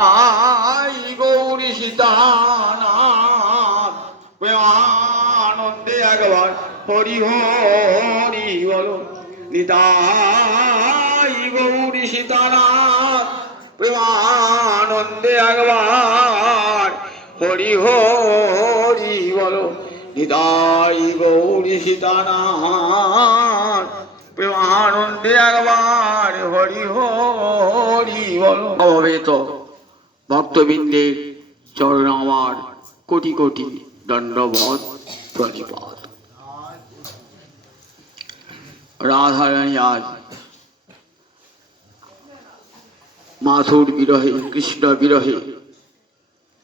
I Gauri Sitanath প্রেমানন্দে একবার হরি হরি বলো। নিতাই গৌরী সীতানাথ প্রেমানন্দে একবার হরি হরি বলো। নিতাই গৌরী সীতানাথ প্রেমানন্দে একবার হরি হরি বলো। অবেত ভক্তবৃন্দের চরণ আমার কোটি কোটি দণ্ডবত প্রণিপাত। রাধারানী আজ মাথুর বিরহে, কৃষ্ণ বিরহে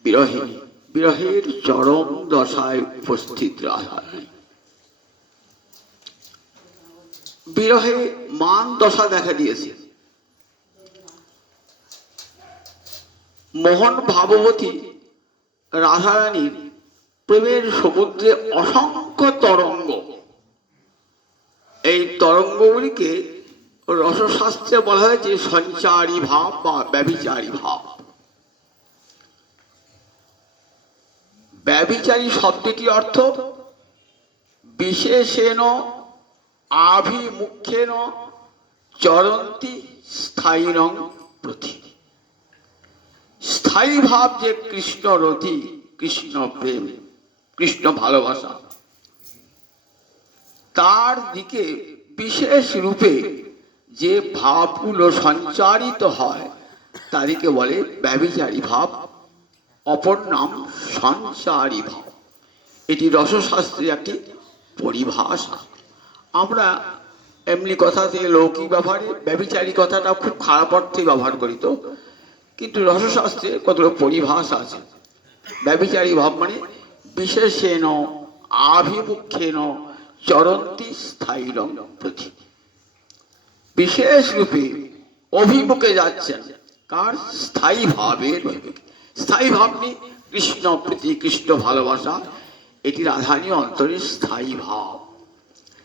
বিরহে বিরহের চরম দশায় উপস্থিত রাধারানী। বিরহে মান দশা দেখা দিয়েছে। মোহন ভাববতী রাধারানীর প্রেমের সমুদ্রে অসংখ্য তরঙ্গ। এই তরঙ্গগুলিকে রসশাস্ত্রে বলা হয়েছে সঞ্চারী ভাব বা ব্যভিচারী ভাব। ব্যভিচারী শব্দটির অর্থ বিশেষেণ আভিমুখ্যেন চরন্তি স্থায়ীনং প্রতি। স্থায়ী ভাব যে কৃষ্ণ রতি, কৃষ্ণ প্রেম, কৃষ্ণ ভালোবাসা, তার দিকে বিশেষ রূপে যে ভাবগুলো সঞ্চারিত হয় তাদেরকে বলে ব্যভিচারী ভাব, অপর নাম সঞ্চারী ভাব। এটি রসশাস্ত্রের একটি পরিভাষা। আমরা এমনি কথাতে লৌকিক ব্যবহারে ব্যভিচারী কথাটা খুব খারাপ অর্থে ব্যবহার করি, তো কিন্তু রসশাস্ত্রে কতগুলো পরিভাষা আছে। ব্যভিচারী ভাব মানে বিশেষেণ আভিমুখ্যেন চরন্তি স্থায়ীনং প্রতি। বিশেষ রূপে অভিমুখে যাচ্ছেন কার? স্থায়ী ভাবের। স্থায়ী ভাব নিয়ে কৃষ্ণ প্রীতি, কৃষ্ণ ভালোবাসা, এটি রাধারানীর অন্তরের স্থায়ী ভাব।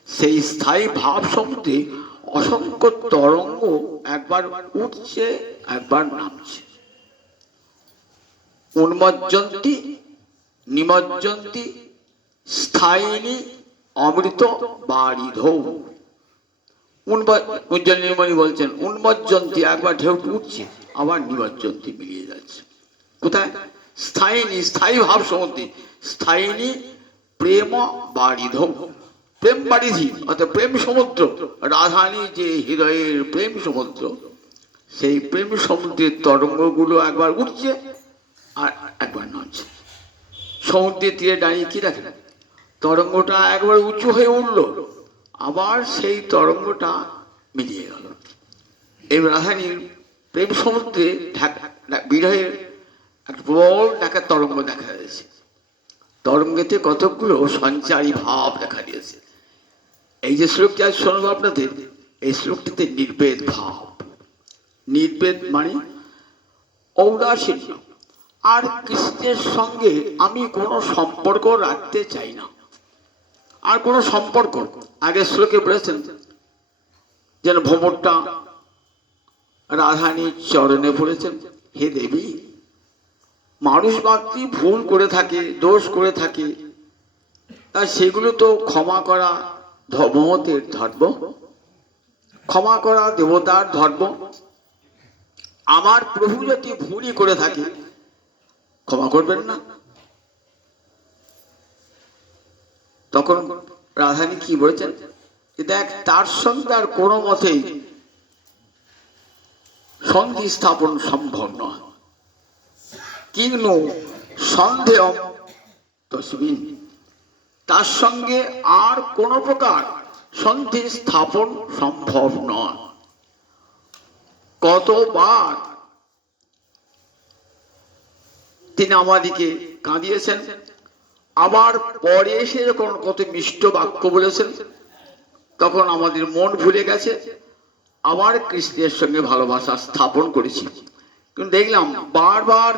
সেই স্থায়ী ভাব সমুদ্রে অসংখ্য তরঙ্গ একবার উঠছে একবার নামছে। উন্মজ্জন্তি নিমজ্জন্তি স্থায়িনী অমৃত বারিধৌ। উজ্জ্বল বলছেন উন্মজ্জন্তি একবার ঢেউ উঠছে আবার নিমজ্জন্তি মিলিয়ে যাচ্ছে। কোথায়? স্থায়িনী, স্থায়ী ভাব সমুদ্রে। স্থায়িনী প্রেম বারিধৌ, প্রেম বারিধি অর্থাৎ প্রেম সমুদ্র। রাধারানী যে হৃদয়ের প্রেম সমুদ্র, সেই প্রেম সমুদ্রের তরঙ্গগুলো একবার উঠছে আর একবার নামছে। সমুদ্রের তীরে দাঁড়িয়ে কি দেখেন? তরঙ্গটা একবার উঁচু হয়ে উঠল, আবার সেই তরঙ্গটা মিলিয়ে গেল। এই রাধারানীর প্রেম সমুদ্রে বিরহের একটা প্রবল একটা তরঙ্গ দেখা যাচ্ছে। তরঙ্গেতে কতগুলো সঞ্চারী ভাব দেখা দিয়েছে। এই যে শ্লোকটি আজ শোনাবো আপনাদের, এই শ্লোকটিতে নির্বেদ ভাব। নির্বেদ মানে ঔদাসীন্য। আর কৃষ্ণের সঙ্গে আমি কোনো সম্পর্ক রাখতে চাই না। আর কোনো সম্পর্ক, আগের শ্লোকে বলেছেন যেন ভ্রমরটা রাধারানীর চরণে পড়েছেন, হে দেবী, মানুষ মাত্রই ভুল করে থাকে, দোষ করে থাকে, তা সেগুলো তো ক্ষমা করা মহতের ধর্ম, ক্ষমা করা দেবতার ধর্ম। আমার প্রভু যদি ভুলই করে থাকে ক্ষমা করবেন না? তখন রাধারানী কি বলেছেন? দেখ, তার সঙ্গে আর কোনো মতেই সন্ধি স্থাপন সম্ভব নয়। কিন্তু সন্দেহ তসমিন, তার সঙ্গে আর কোন প্রকার সন্ধি স্থাপন সম্ভব নয়। কতবার তিনি আমাদিকে কাঁদিয়েছেন, আবার পরে এসে যখন কত মিষ্ট বাক্য বলেছেন, তখন আমাদের মন ভুলে গেছে, আবার কৃষ্ণের সঙ্গে ভালোবাসা স্থাপন করেছি। কিন্তু দেখলাম বারবার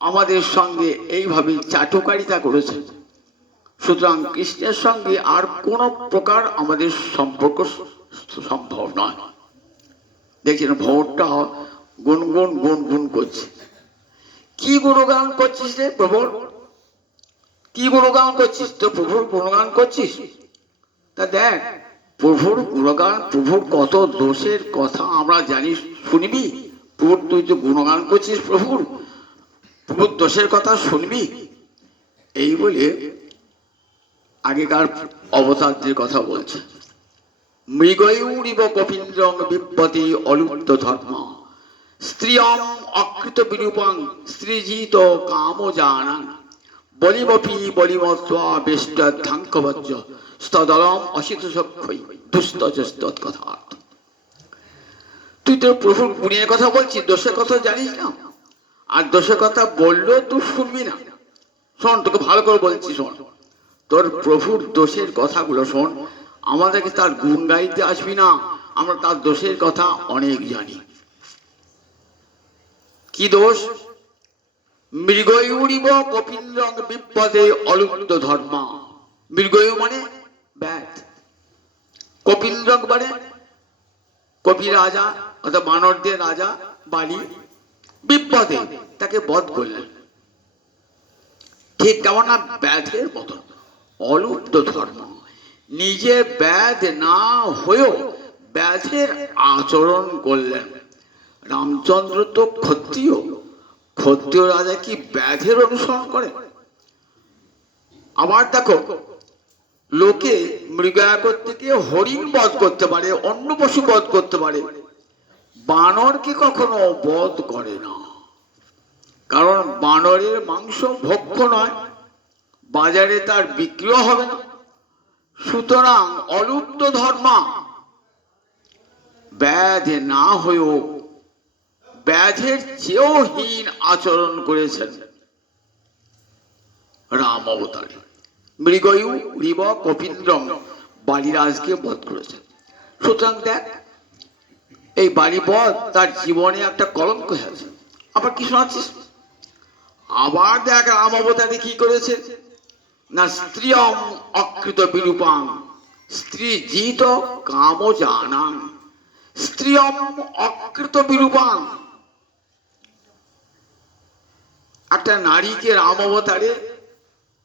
আমাদের সঙ্গে এইভাবে চাটুকারিতা করেছে। সুতরাং কৃষ্ণের সঙ্গে আর কোন প্রকার আমাদের সম্পর্ক সম্ভব নয়। দেখছেন ভ্রমরটা গুনগুন গুনগুন করছে। কি গুণগান করছিস রে প্রভুর? কি গুণগান করছিস? তো প্রভুর গুণগান করছিস? তা দেখ, প্রভুর গুণগান, প্রভুর কত দোষের কথা আমরা জানি, শুনবি? প্রভুর, তুই তো গুণগান করছিস প্রভুর, প্রভুর দোষের কথা শুনবি? এই বলে আগেকার অবতারদের কথা বলছে। মৃগয়ুরিব কপীন্দ্রং বিপতি অলুপ্ত ধর্ম স্ত্রিয়ং অকৃত বিরূপং স্ত্রীজিত কাম জানাং বলিমপি বলিমত্বা বেষ্টধ্যাঙ্কবজ্জ স্তদলম অসিত সক্ষই দুস্তজস্তৎ কথা। তুই তোর প্রভুর গুণের কথা বলছিস, দোষের কথা জানিস না, আর দোষের কথা বললেও তুই শুনবি না। শোন, তোকে ভালো করে বলছি, শোন, তোর প্রভুর দোষের কথাগুলো শোন। আমাদেরকে তার গুণ গাইতে আসবি না, আমরা তার দোষের কথা অনেক জানি। কি দোষ? মৃগয়ুরিব কপীন্দ্রং বিপদে অলুপ্ত ধর্ম। মৃগয়ু মানে ব্যাধ, কপীন্দ্রং মানে কপি রাজা অর্থাৎ বানরদের রাজা বালি, বিপদে তাকে বধ করলেন। ঠিক কেমন না, ব্যাধের মতন অলুপ্ত ধর্ম, নিজে ব্যাধ না হয়েও ব্যাধের আচরণ করলেন। রামচন্দ্র তো ক্ষত্রিয়, ক্ষত্রিয় রাজা কি ব্যাধের অনুসরণ করে? আবার দেখো, লোকে মৃগয়া করতে গিয়ে হরিণ বধ করতে পারে, অন্য পশু বধ করতে পারে, বানরকে কখনো বধ করে না। কারণ বানরের মাংস ভক্ষ্য নয়, বাজারে তার বিক্রিও হবে না। সুতরাং অলুপ্ত ধর্মা, ব্যাধ না হয়েও ব্যাধের চেয়েও হীন আচরণ করেছেন রাম অবতারে। মৃগয়ু রিব কপীন্দ্রম, বালিরাজকে বধ করেছেন। সুতরাং দেখ, এই বালি বধ তার জীবনে একটা কলঙ্ক হয়েছে। আবার কি শোনাচ্ছিস? আবার দেখ রাম অবতারে কি করেছে না, স্ত্রিয়ম অকৃত বিরূপাং স্ত্রী জিত কাম জানাং। স্ত্রিয়ম অকৃত বিরূপাং, একটা নারীকে রাম অবতারে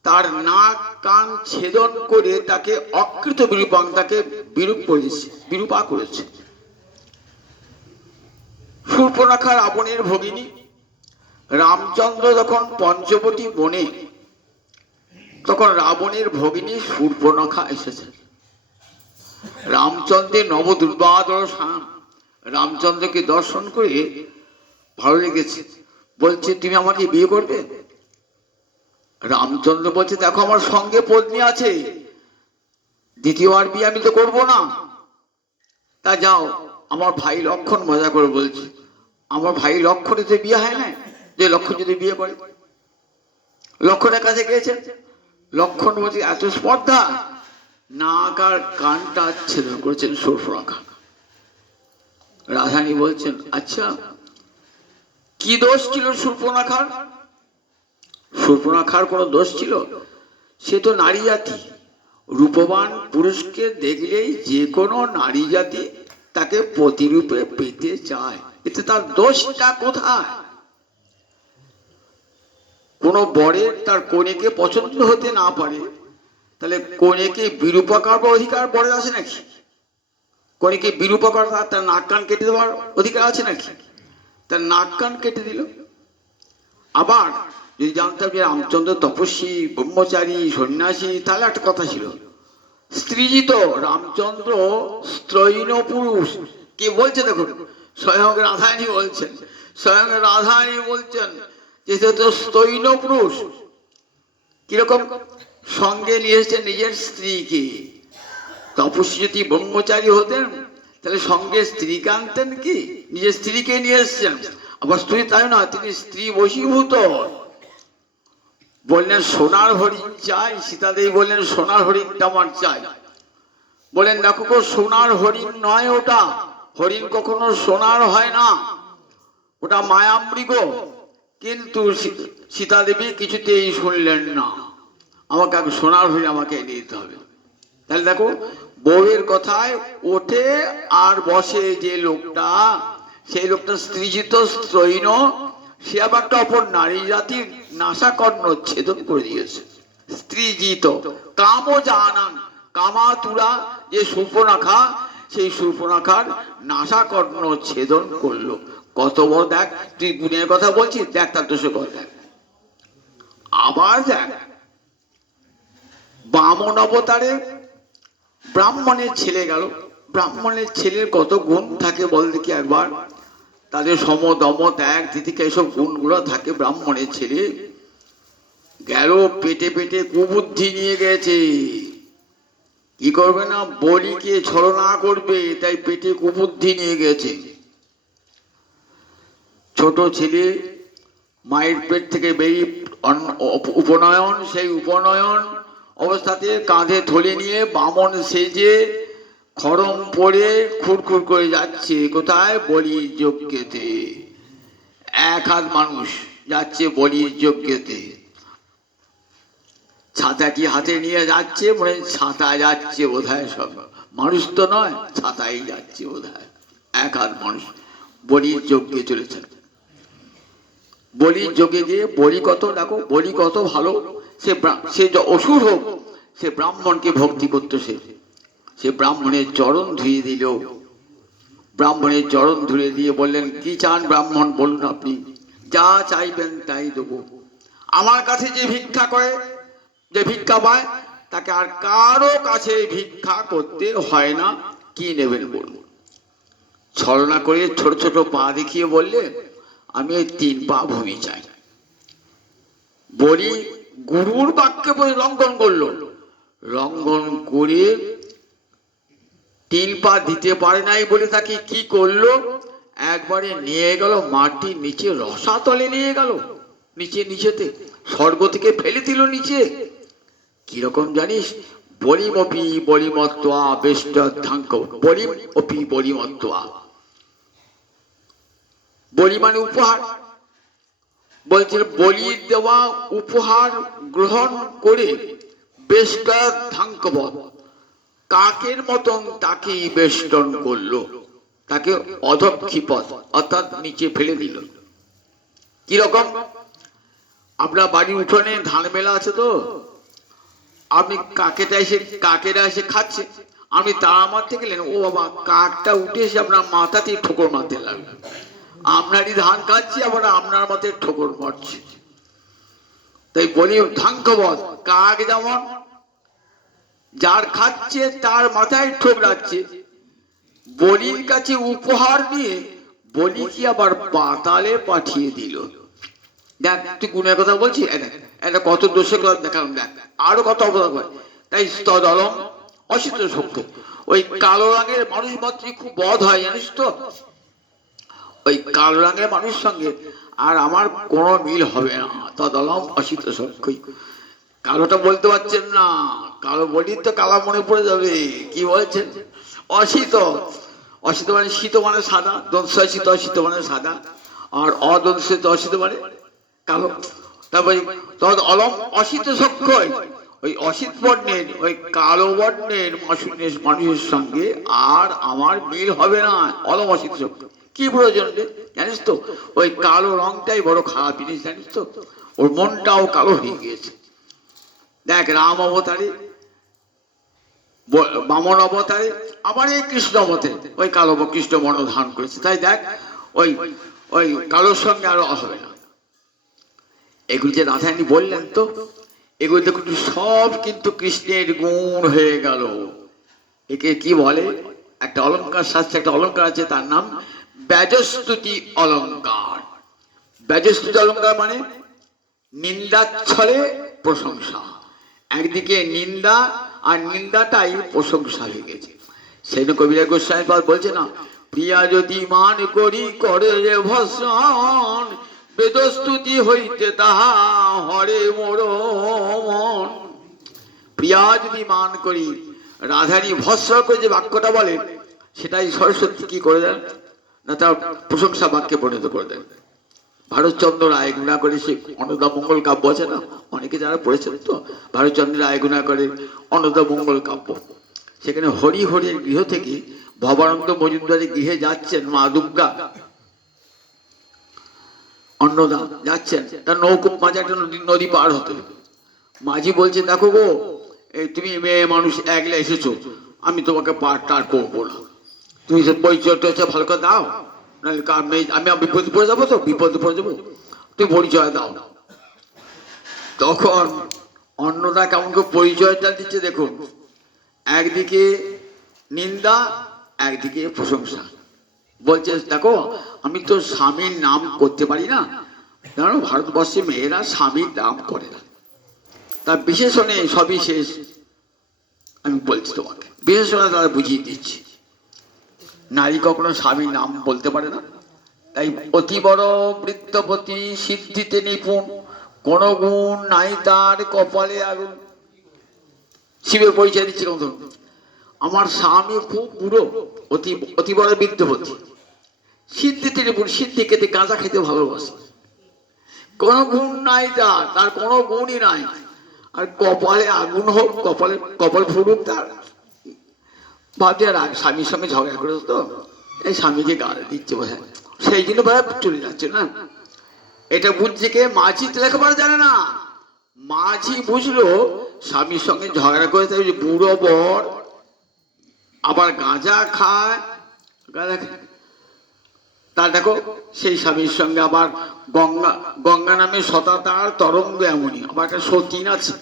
তার নাক কান ছেদন করে তাকে অকৃত বিরূপাং, তাকে বিরূপ করেছে, বিরূপা করেছে। শূর্পণখা রাবণের ভগিনী। রামচন্দ্র যখন পঞ্চবটী বনে, তখন রাবণের ভগিনী শূর্পণখা এসেছেন। রামচন্দ্রের নবদুর্বাদর স্বাম রামচন্দ্রকে দর্শন করে ভালো লেগেছে, বলছে তুমি আমাকে বিয়ে করবে? রামচন্দ্র বলছে দেখো আমার সঙ্গে পত্নী আছে, দ্বিতীয়বার বিয়ে আমি তো করবো না। তা যাও, আমার ভাই লক্ষণ মজা করে বলছে, আমার ভাই লক্ষণে তো বিয়ে হয় না, যে লক্ষণ যদি বিয়ে করে। লক্ষণের কাছে গিয়েছেন, লক্ষণ বলছে এত স্পর্ধা, নাক আর কানটা ছেদন করেছেন শূর্পণখা। রাধারানী বলছেন আচ্ছা কি দোষ ছিল শূর্পণখার? শূর্পণখার কোনো দোষ ছিল? সে তো নারী জাতি, রূপবান পুরুষকে দেখলেই যে কোনো নারী জাতি তাকে প্রতিরূপে পেতে চায়, এতে তার দোষটা কোথায়? কোনো বরের তার কনেকে পছন্দ হতে না পারে, তাহলে কনেকে বিরূপা করবার অধিকার বরের আছে নাকি? কনেকে বিরূপা করা, তার নাক কান কেটে দেওয়ার অধিকার আছে নাকি? তার নাক কান কেটে দিল। আবার যদি জানতাম যে রামচন্দ্র তপস্বী, ব্রহ্মচারী, সন্ন্যাসী, তাহলে একটা কথা ছিল। স্ত্রীজিত রামচন্দ্র স্ত্রৈণ পুরুষ। কে বলছে দেখুন, স্বয়ং রাধারানী বলছেন, স্বয়ং রাধারানী বলছেন যে তো স্ত্রৈণ পুরুষ। কিরকম? সঙ্গে নিয়ে এসেছেন নিজের স্ত্রীকে। তপস্বী যদি ব্রহ্মচারী হতেন তাহলে সঙ্গে স্ত্রীকে আনতেন কি? নিজের স্ত্রীকে নিয়ে এসছেন। আবার স্ত্রী তাই না, তিনি স্ত্রী বশীভূত। বললেন সোনার হরিণ চাই, সীতাদেবী বললেন সোনার হরিণটা আমার চাই। বলেন দেখো গো, সোনার হরিণ নয় ওটা, হরিণ কখনো সোনার হয় না, ওটা মায়ামৃগ। কিন্তু সীতাদেবী কিছুতেই শুনলেন না, আমাকে সোনার হরিণ আমাকে এনে দিতে হবে। তাহলে দেখো, বউয়ের কথায় ওঠে আর বসে যে লোকটা, সেই লোকটা স্ত্রীজিত স্ত্রৈণ, সে আবার একটা অপর নারী জাতির নাসাকর্ণ ছেদন করে দিয়েছে। স্ত্রীজিত কাম জানান, কামাতুরা যে সুর্পণখা, সেই সুর্পণখার নাসাকর্ণ ছেদন করলো। কত বড় দেখ, তুই গুণের কথা বলছিস, দেখ তার দোষের কথা দেখ। আবার দেখ বামন অবতারে ব্রাহ্মণের ছেলে গেল। ব্রাহ্মণের ছেলের কত গুণ থাকে বল দেখি একবার। তাদের সম দম ত্যাগ তিতিক্ষা এইসব গুণগুলো থাকে ব্রাহ্মণের ছেলে। গেল পেটে পেটে কুবুদ্ধি নিয়ে গেছে, কি করবে না, বলিকে ছলনা করবে, তাই পেটে কুবুদ্ধি নিয়ে গেছে। ছোট ছেলে মায়ের পেট থেকে বেরিয়ে উপনয়ন, সেই উপনয়ন অবস্থাতে কাঁধে থলে নিয়ে বামন সেজে খড়ম পরে খুরখুর করে যাচ্ছে। কোথায়? বলির যজ্ঞেতে। এক হাত মানুষ যাচ্ছে বলির যজ্ঞেতে। ছাতাটি হাতে নিয়ে যাচ্ছে, মনে ছাতা যাচ্ছে বোধহয়, সব মানুষ তো নয়, ছাতাই যাচ্ছে বোধহয়। এক হাত মানুষ বলির যজ্ঞে চলেছেন। বলির যজ্ঞে গিয়ে বলি কত, দেখো বলি কত ভালো, সে অসুর হোক, সে ব্রাহ্মণকে ভক্তি করতো। সে ব্রাহ্মণের চরণ ধুয়ে দিল। ব্রাহ্মণের চরণ ধুয়ে দিয়ে বললেন, কি চান ব্রাহ্মণ, বলুন আপনি, যা চাইবেন তাই দেবো। আমার কাছে যে ভিক্ষা করে, যে ভিক্ষা পায়, তাকে আর কারো কাছে ভিক্ষা করতে হয় না। কি নেবেন বলুন। ছলনা করে ছোট ছোট পা দেখিয়ে বললে, আমি ওই 3 পা ভূমি চাই। বলি গুরুর বাক্যে বলে লঙ্ঘন করলো। লঙ্ঘন করে 3 পা দিতে পারে নাই বলে তাকে কি করলো, একবারে নিয়ে গেল মাটির নিচে, রসাতলে নিয়ে গেল, নিচে নিচেতে স্বর্গ থেকে ফেলে দিল নিচে। কিরকম জানিস? বলিমপি বলিমত্ত্বা বেষ্টধ্যাঙ্ক, বলিম অপি বলিমত্ত্বা, বলি মানে উপহার। বলছে বলি দেওয়া উপহার গ্রহণ করে বেষ্টধ্যাঙ্কবৎ, কাকের মতন তাকে বেষ্টন করলো, তাকে অধক্ষিপত অর্থাৎ নিচে ফেলে দিল। কিরকম? আপনার বাড়ির উঠোনে ধান মেলা আছে তো, আপনি কাকেরা এসে খাচ্ছে, আপনি তাড়া মারতে গেলেন, ও বাবা, কাকটা উঠে এসে আপনার মাথাতেই ঠোকর মারতে লাগলো। আপনারই ধান খাচ্ছি, আবার আপনার মাথায় ঠোকর মারছে। তাই বলি ধাঙ্কবধ, কাক যেমন যার খাচ্ছে তার মাথায় ঠোকরাচ্ছে, বলির কাছে উপহার নিয়ে বলি কি আবার পাতালে পাঠিয়ে দিল। দেখ তুই গুণের কথা বলছি, এটা কত দোষের কথা দেখালাম, দেখ আরো কত অবদান হয়। তাই স্তদলম অসিত সক্ষ, ওই কালো রঙের মানুষ মাত্রই খুব বধ হয়, জানিস তো। ওই কালো রঙের মানুষ সঙ্গে আর আমার কোনো মিল হবে না। তদলম অসিত সক্ষই, কালোটা বলতে পারছেন না, কালো বলি তো কালা মনে পড়ে যাবে। কি বলছেন? অসিত, অসিত মানে শীত মানে সাদা, দংশিত অসিত মানে সাদা, আর অদংশিত অসিত মানে কালো। তারপরে অলম অসিত সক্ষই, ওই অসিত বর্ণের ওই কালো বর্ণের মানুষের সঙ্গে আর আমার মিল হবে না। অলম অসিত সক্ষ, কি প্রয়োজন রে, জানিস তো? ওই কালো রংটাই বড় খারাপ জিনিস, জানিস তো। ওর মনটাও কালো হয়ে গিয়েছে। দেখ রাম অবতারে, বামন অবতারে, আবার এই কৃষ্ণ অবতারে ওই কালো কৃষ্ণ বর্ণ ধারণ করেছে। তাই দেখ ওই ওই কালোর সঙ্গে আরো হবে না। এগুলি যে রাধারানী বললেন, তো এগুলি দেখুন সব কিন্তু কৃষ্ণের গুণ হয়ে গেল। একে কি বলে? একটা অলঙ্কার শাস্ত্রে একটা অলঙ্কার আছে, তার নাম ব্যাজস্তুতি অলঙ্কার। ব্যাজস্তুতি অলঙ্কার মানে নিন্দাচ্ছলে প্রশংসা। একদিকে নিন্দা, আর নিন্দাটাই প্রশংসা হয়ে গেছে। সেই কবিরা গোস্বামী পাদ বলছে না, প্রিয়া যদি মান করি করে ভসন, বেদস্তুতি হইতে তাহা হরে মোর মন। প্রিয়া যদি মান করি, রাধারী ভস্র করে যে বাক্যটা বলে, সেটাই সরস্বতী কি করে দেন না, তার প্রশংসা বাক্যে পরিণত করে দেন। ভারতচন্দ্র রায় গুণা করে সে অন্নদা মঙ্গল কাব্য আছে না, অনেকে যারা পড়েছেন তো, ভারতচন্দ্র রায় গুণা করে অন্নদা মঙ্গল কাব্য, সেখানে হরি হরির গৃহ থেকে ভবানন্দ মজুমদারের গৃহে যাচ্ছেন মা দুর্গা, অন্নদা যাচ্ছেন, তার নৌকো মাঝে একটা নদী পার হতে, মাঝি বলছে দেখো গো, এই তুমি মেয়ে মানুষ একলা এসেছো, আমি তোমাকে পার টার করবো না, তুমি সে পরিচয়টা হচ্ছে ভালো করে দাও, নাহলে আমি বিপদে পড়ে যাবো, তো বিপদে পড়ে যাবো, তুমি পরিচয় দাও। তখন অন্নদা কেমন করে পরিচয়টা দিচ্ছে দেখুন, একদিকে নিন্দা, একদিকে প্রশংসা। বলছে দেখো, আমি তো স্বামীর নাম করতে পারি না, জানো ভারতবর্ষে মেয়েরা স্বামীর নাম করে না, তার বিশেষণে সবই শেষ। আমি বলছি তোমাকে বিশেষণে তারা বুঝিয়ে দিচ্ছি, নারী কখনো স্বামীর নাম বলতে পারে না। তাই অতি বড় বৃত্তপতি, সিদ্ধিতে নিপুণ, কোন গুণ নাই তার, কপালে আগুন। শিবের পরিচয় দিচ্ছে কত, আমার স্বামী খুব বুড়ো, অতি বড় বৃদ্ধপতি, সিদ্ধিতে নিপুণ, সিদ্ধি খেতে গাঁজা খেতে ভালোবাসে, কোন গুণ নাই তার কোনো গুণই নাই, আর কপালে আগুন হোক, কপাল ফুরুক তার। ভাবছে আর স্বামীর সঙ্গে ঝগড়া করেছে তো, এই স্বামীকে গাড়ি দিচ্ছে বোঝা, সেই জন্য ভাই চলে যাচ্ছে না। এটা বুঝছে কে? মাঝি তো লেখাপড়া জানে না। মাঝি বুঝলো স্বামীর সঙ্গে ঝগড়া করেছে, বুড়ো বর আবার গাঁজা খায়, তার দেখো সেই স্বামীর সঙ্গে আবার গঙ্গা নামে সতা, তার তরঙ্গ এমনই, আবার একটা সতীন আছে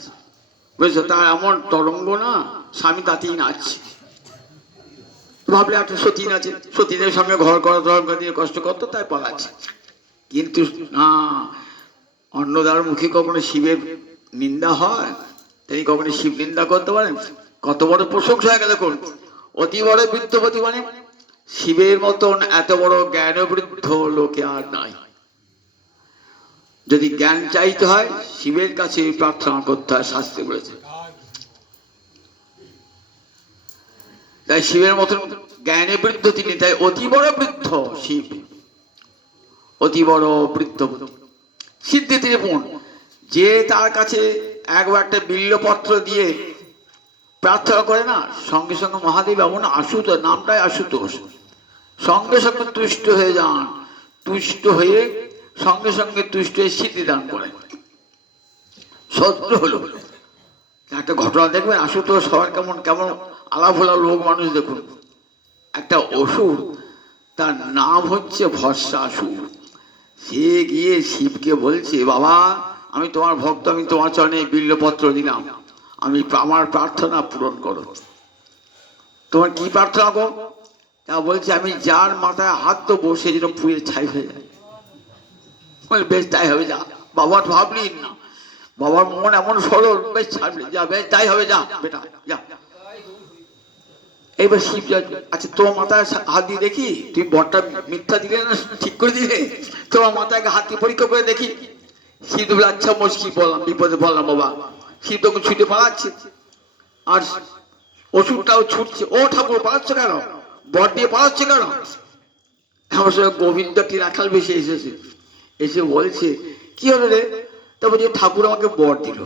বুঝছো, তার এমন তরঙ্গ না, স্বামী তাতেই নাচছে। ভাবলে একটা সতীন আছে, সতীনের সঙ্গে ঘর করা তরঙ্গ দিয়ে কষ্ট করতো, তাই পালাচ্ছে। কিন্তু না, অন্নদার মুখে কখনো শিবের নিন্দা হয়? তিনি কখনো শিব নিন্দা করতে পারেন? কত বড় প্রশংসা হয়ে গেল। কোন অতি বড় বৃদ্ধপতি, মানে শিবের মতন এত বড় জ্ঞানবৃদ্ধ লোকে আর নাই। যদি জ্ঞান চাইতে হয় শিবের কাছে প্রার্থনা করতে হয়, শাস্ত্রে বলেছে। তাই শিবের মতন জ্ঞানে বৃদ্ধ তিনি, তাই অতি বড় বৃদ্ধ শিব, অতি বড় বৃদ্ধপতি, সিদ্ধিতে নিপুণ। যে তার কাছে একবার একটা বিল্লপত্র দিয়ে প্রার্থনা করে না, সঙ্গে সঙ্গে মহাদেব এমন আশুতোষ, নামটাই আশুতোষ, সঙ্গে সঙ্গে তুষ্ট হয়ে যান, তুষ্ট হয়ে সঙ্গে সঙ্গে তুষ্ট হয়ে সিদ্ধি দান করেন। সত্য হলো একটা ঘটনা দেখবেন, আশুতোষ সবার কেমন কেমন আলাভোলা লোক মানুষ। দেখুন একটা অসুর, তার নাম হচ্ছে ভস্মাসুর, সে গিয়ে শিবকে বলছে, বাবা আমি তোমার ভক্ত, আমি তোমার চরণে বিল্লপত্র দিলাম, আমার প্রার্থনা পূরণ করো। তোমার কি প্রার্থনা গো? তা বলছে, আমি যার মাথায় হাত দেবো সে যেন পুড়ে ছাই হয়ে যায়। বলে বেশ তাই হবে, যা। বাবা ভাবলি না, বাবার মন এমন সরল, বেশ ছাড়বি, যা, বেশ তাই হবে, যা বেটা যা। এইবার শিব, আচ্ছা তোমার মাথায় হাত দিয়ে দেখি, তুমি বরটা মিথ্যা দিলে না ঠিক করে দিলে, তোমার মাথায় হাত দিয়ে পরীক্ষা করে দেখি। শিব বলে, আচ্ছা মুশকিল, বললাম বিপদে বললাম বাবা। শিব তখন ছুটে পালাচ্ছে, আর ওষুধটাও ছুটছে। ও ঠাকুর পালাচ্ছ কেন, বর দিয়ে পালাচ্ছ কেন? আমার সঙ্গে গোবিন্দ কি রাখাল বেশি এসেছে, এসে বলছে কি হলো রে? তা বলছে ঠাকুর আমাকে বর দিল,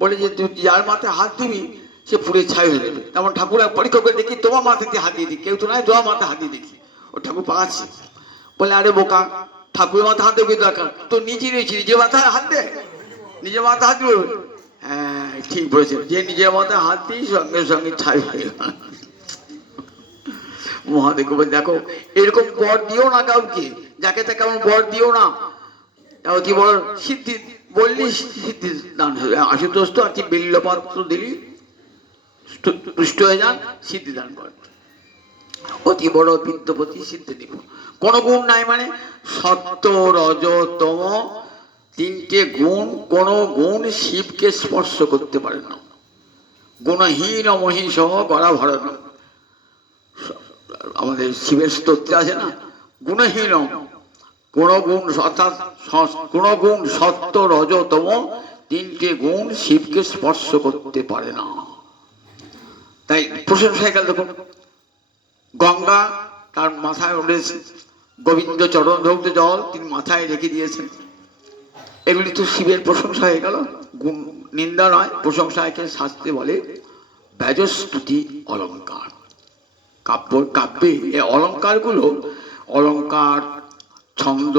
বলে যে তুই যার মাথায় হাত দিবি সে পুড়ে ছাই হয়ে যাবে। তেমন ঠাকুর পরীক্ষা করে দেখি, তোমার মাথায় দিয়ে হাত দিয়ে দিই, কেউ তো নয়, তোমার মাথায় হাত দিয়ে দেখি। ও ঠাকুর পালাচ্ছে, বলে আরে বোকা, ঠাকুরের মাথায় হাত দেবে দরকার তো নিজে রয়েছে, নিজের মাথায় হাত দে, নিজের মাথায় হাত দেবে। হ্যাঁ ঠিক বলেছেন, যে নিজের মাথায় হাত দিই সঙ্গে সঙ্গে ছাই হয়ে গেল। মহাদেব দেখো এরকম বর দিও না কাউকে, যাকে তাকে এমন বর দিও না। কি বল, সিদ্ধি বললি সিদ্ধি দান হবে। আশুতোষ তো আর কি বিল্লপত্র দিলি তুষ্ট হয়ে যান, সিদ্ধি দান করেন। অতি বড় বৃদ্ধপতি, সিদ্ধি দিব। কোন গুণ নাই, মানে সত্য রজ তম তিনটে গুণ, কোন গুণ শিবকে স্পর্শ করতে পারে না। গুণহীন মহিষ গড়া ভরণ, আমাদের শিবের স্তোত্রে আছে না, গুণহীন কোন গুণ, অর্থাৎ কোন গুণ সত্য রজতম তিনটে গুণ শিবকে স্পর্শ করতে পারে না। তাই প্রশংসা হয়ে গেল। দেখুন গঙ্গা তার মাথায় উঠেছে, গোবিন্দ চরণ ধৌত জল তিনি মাথায় রেখে দিয়েছেন, এগুলি তো শিবের প্রশংসা হয়ে গেল। গুণ নিন্দা নয়, প্রশংসাকে শাস্ত্রে বলে ব্যজস্তুতি অলঙ্কার। কাব্যে এই অলঙ্কারগুলো, অলঙ্কার, ছন্দ,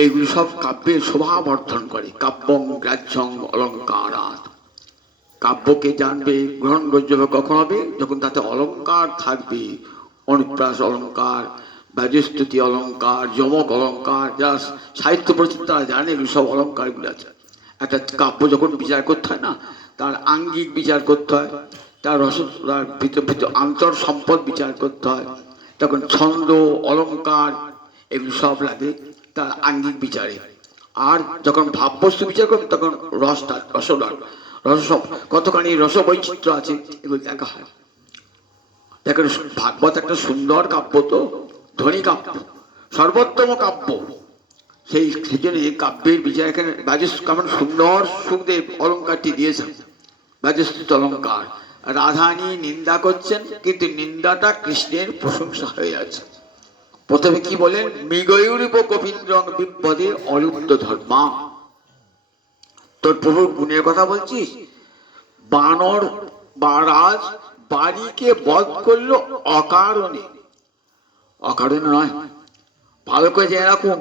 এইগুলি সব কাব্যের শোভা বর্ধন করে। কাব্যং গ্রাহ্যং অলঙ্কারাৎ। কাব্যকে জানবে, গ্রহণযোগ্য কখন হবে? যখন তাতে অলঙ্কার থাকবে। অনুপ্রাস অলঙ্কার, বাজস্তুতি অলঙ্কার, যমক অলঙ্কার, যা সাহিত্য পরিচিত তারা জানে এগুলো সব অলঙ্কারগুলো আছে। একটা কাব্য যখন বিচার করতে হয় না, তার আঙ্গিক বিচার করতে হয়, তার রস, তার ভিতর আন্তর সম্পদ বিচার করতে হয়, তখন ছন্দ অলঙ্কার এগুলো সব লাগে তার আঙ্গিক বিচারে। আর যখন ভাববস্তু বিচার করবে তখন রসটা রস কতখানি রস বৈচিত্র্য আছে এগুলো দেখা হয়। দেখেন ভাগবত একটা সুন্দর কাব্য, তো ধ্বনি কাব্য, সর্বোত্তম কাব্য। সেই জন্য কাব্যের বিচার এখানে কেমন সুন্দর সুখদেব অলঙ্কারটি দিয়েছেন, বাজস্তুত অলঙ্কার। রাধানী নিন্দা করছেন, কিন্তু নিন্দাটা কৃষ্ণের প্রশংসা হয়ে আছে। প্রথমে কি বলেন? মৃগয়ুরিব গোবিন্দ্রং বিপদে অলুপ্ত ধর্মা। তোর প্রভুর গুণের কথা বলছিস? বানর বা রাজ বালিকে বধ করলো অকারণে, অকারণে নয়, ভালো করে জেনে রাখুন।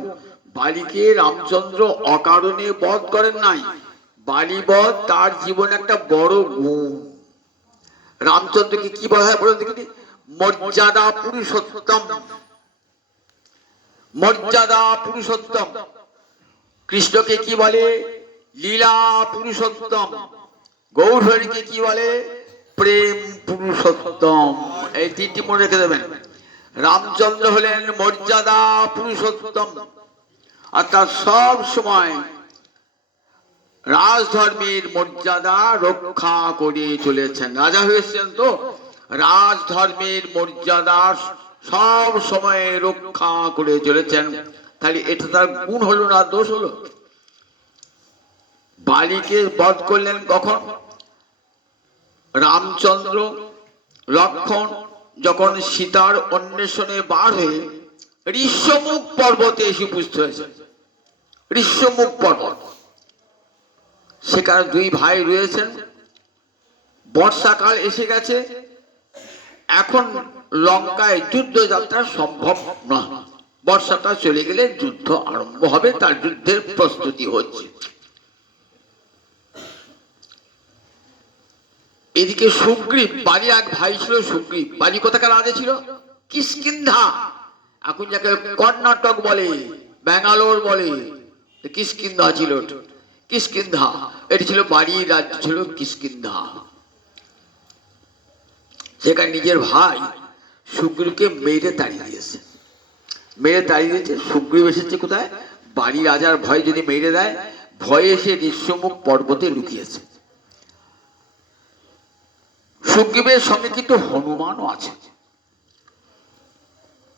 বালিকে রামচন্দ্র অকারণে বধ করেন নাই। বালি বধ তার জীবনে একটা বড় গুণ। রামচন্দ্রকে কি বলা হয় বলুন দেখি? মর্যাদা পুরুষোত্তম, মর্যাদা পুরুষোত্তম। কৃষ্ণকে কি বলে? লীলা পুরুষোত্তম। গৌরহরিকে কি বলে? প্রেম পুরুষোত্তম। এই তিনটি মনে রেখে দেবেন। রামচন্দ্র হলেন মর্যাদা পুরুষোত্তম, অর্থাৎ সব সময় রাজধর্মের মর্যাদা রক্ষা করে চলেছেন। রাজা হয়েছেন তো রাজধর্মের মর্যাদা সব সময় রক্ষা করে চলেছেন। তাহলে এটা তার গুণ হলো না দোষ হলো? বালিকে বধ করলেন কখন? রামচন্দ্র লক্ষ্মণ যখন সীতার অন্বেষণে বার হয়ে ঋষ্যমুখ পর্বতে এসে উপস্থিত হয়েছেন। ঋষ্যমুখ পর্বত, সেখানে দুই ভাই রয়েছেন। বর্ষাকাল এসে গেছে, এখন লঙ্কায় যুদ্ধযাত্রা সম্ভব নয়। বর্ষাটা চলে গেলে যুদ্ধ আরম্ভ হবে, তার যুদ্ধের প্রস্তুতি হচ্ছে। এদিকে সুগ্রীব, বালি এক ভাই ছিল সুগ্রীব। বালি কোথাকার রাজা ছিল? কিষ্কিন্ধা, এখন যাকে কর্ণাটক বলে, ব্যাঙ্গালোর বলে, কিষ্কিন্ধা ছিল। কিষ্কিন্ধা এটি ছিল বালির রাজ্য, ছিল কিষ্কিন্ধা। সেখানে নিজের ভাই সুগ্রীবকে মেরে তাড়িয়ে দিয়েছে। মেরে তাড়িয়ে দিয়েছে। সুগ্রীব এসেছে কোথায়? বালি রাজার ভয় যদি মেরে দেয়, ভয়ে এসে ঋষ্যমুখ পর্বতে লুকিয়েছে। সুগ্রীবের সঙ্গে কিন্তু হনুমানও আছে।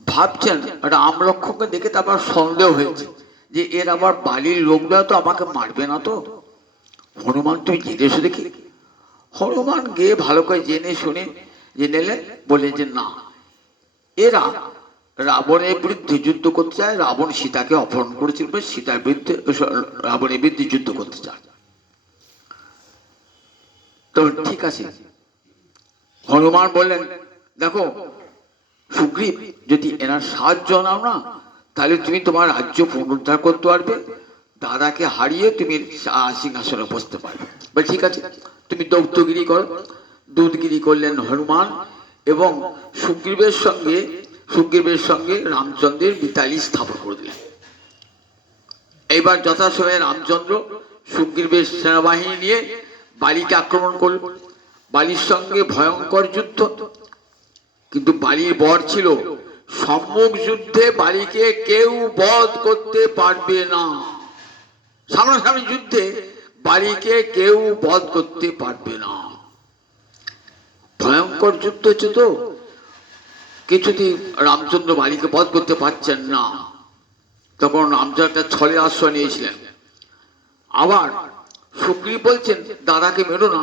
ভাবছেন রাম লক্ষ্মণকে দেখে তারপর সন্দেহ হয়েছে যে এর আবার বালির লোকরা তো আমাকে মারবে না তো। হনুমান তুমি জেনে এসে দেখি। হনুমান গিয়ে ভালো করে জেনে শুনে জেনেলেন, বললেন যে না, এরা রাবণের বিরুদ্ধে যুদ্ধ করতে চায়। রাবণ সীতাকে অপহরণ করেছিল, সীতার বিরুদ্ধে, রাবণের বিরুদ্ধে যুদ্ধ করতে চায়। তো ঠিক আছে। হনুমান বললেন, দেখো সুগ্রীব, যদি এনার সাহায্য নাও না, তাহলে তুমি তোমার রাজ্য পুনরুদ্ধার করতে পারবে, দাদাকে হারিয়ে তুমি সিংহাসনে বসতে পারবে। বলে ঠিক আছে, তুমি দৌত্যগিরি করো। দুধগিরি করলেন হনুমান, এবং সুগ্রীবের সঙ্গে রামচন্দ্রের মিতালি স্থাপন করে দিলেন। এইবার যথাসময়ে রামচন্দ্র সুগ্রীবের সেনাবাহিনী নিয়ে বালিকে আক্রমণ করল। বালির সঙ্গে ভয়ঙ্কর যুদ্ধ। কিন্তু বালির বর ছিল, সম্মুখ যুদ্ধে বালিকে কেউ বধ করতে পারবে না। সামনাসামনি যুদ্ধে বালিকে কেউ বধ করতে পারবে না। ভয়ঙ্কর যুদ্ধ হচ্ছে তো, কিছুতেই রামচন্দ্র বালিকে বধ করতে পারছেন না। তখন রামচন্দ্র একটা ছলের আশ্রয় নিয়েছিলেন। আবার সুগ্রীব বলছেন, দাদাকে মেরো না,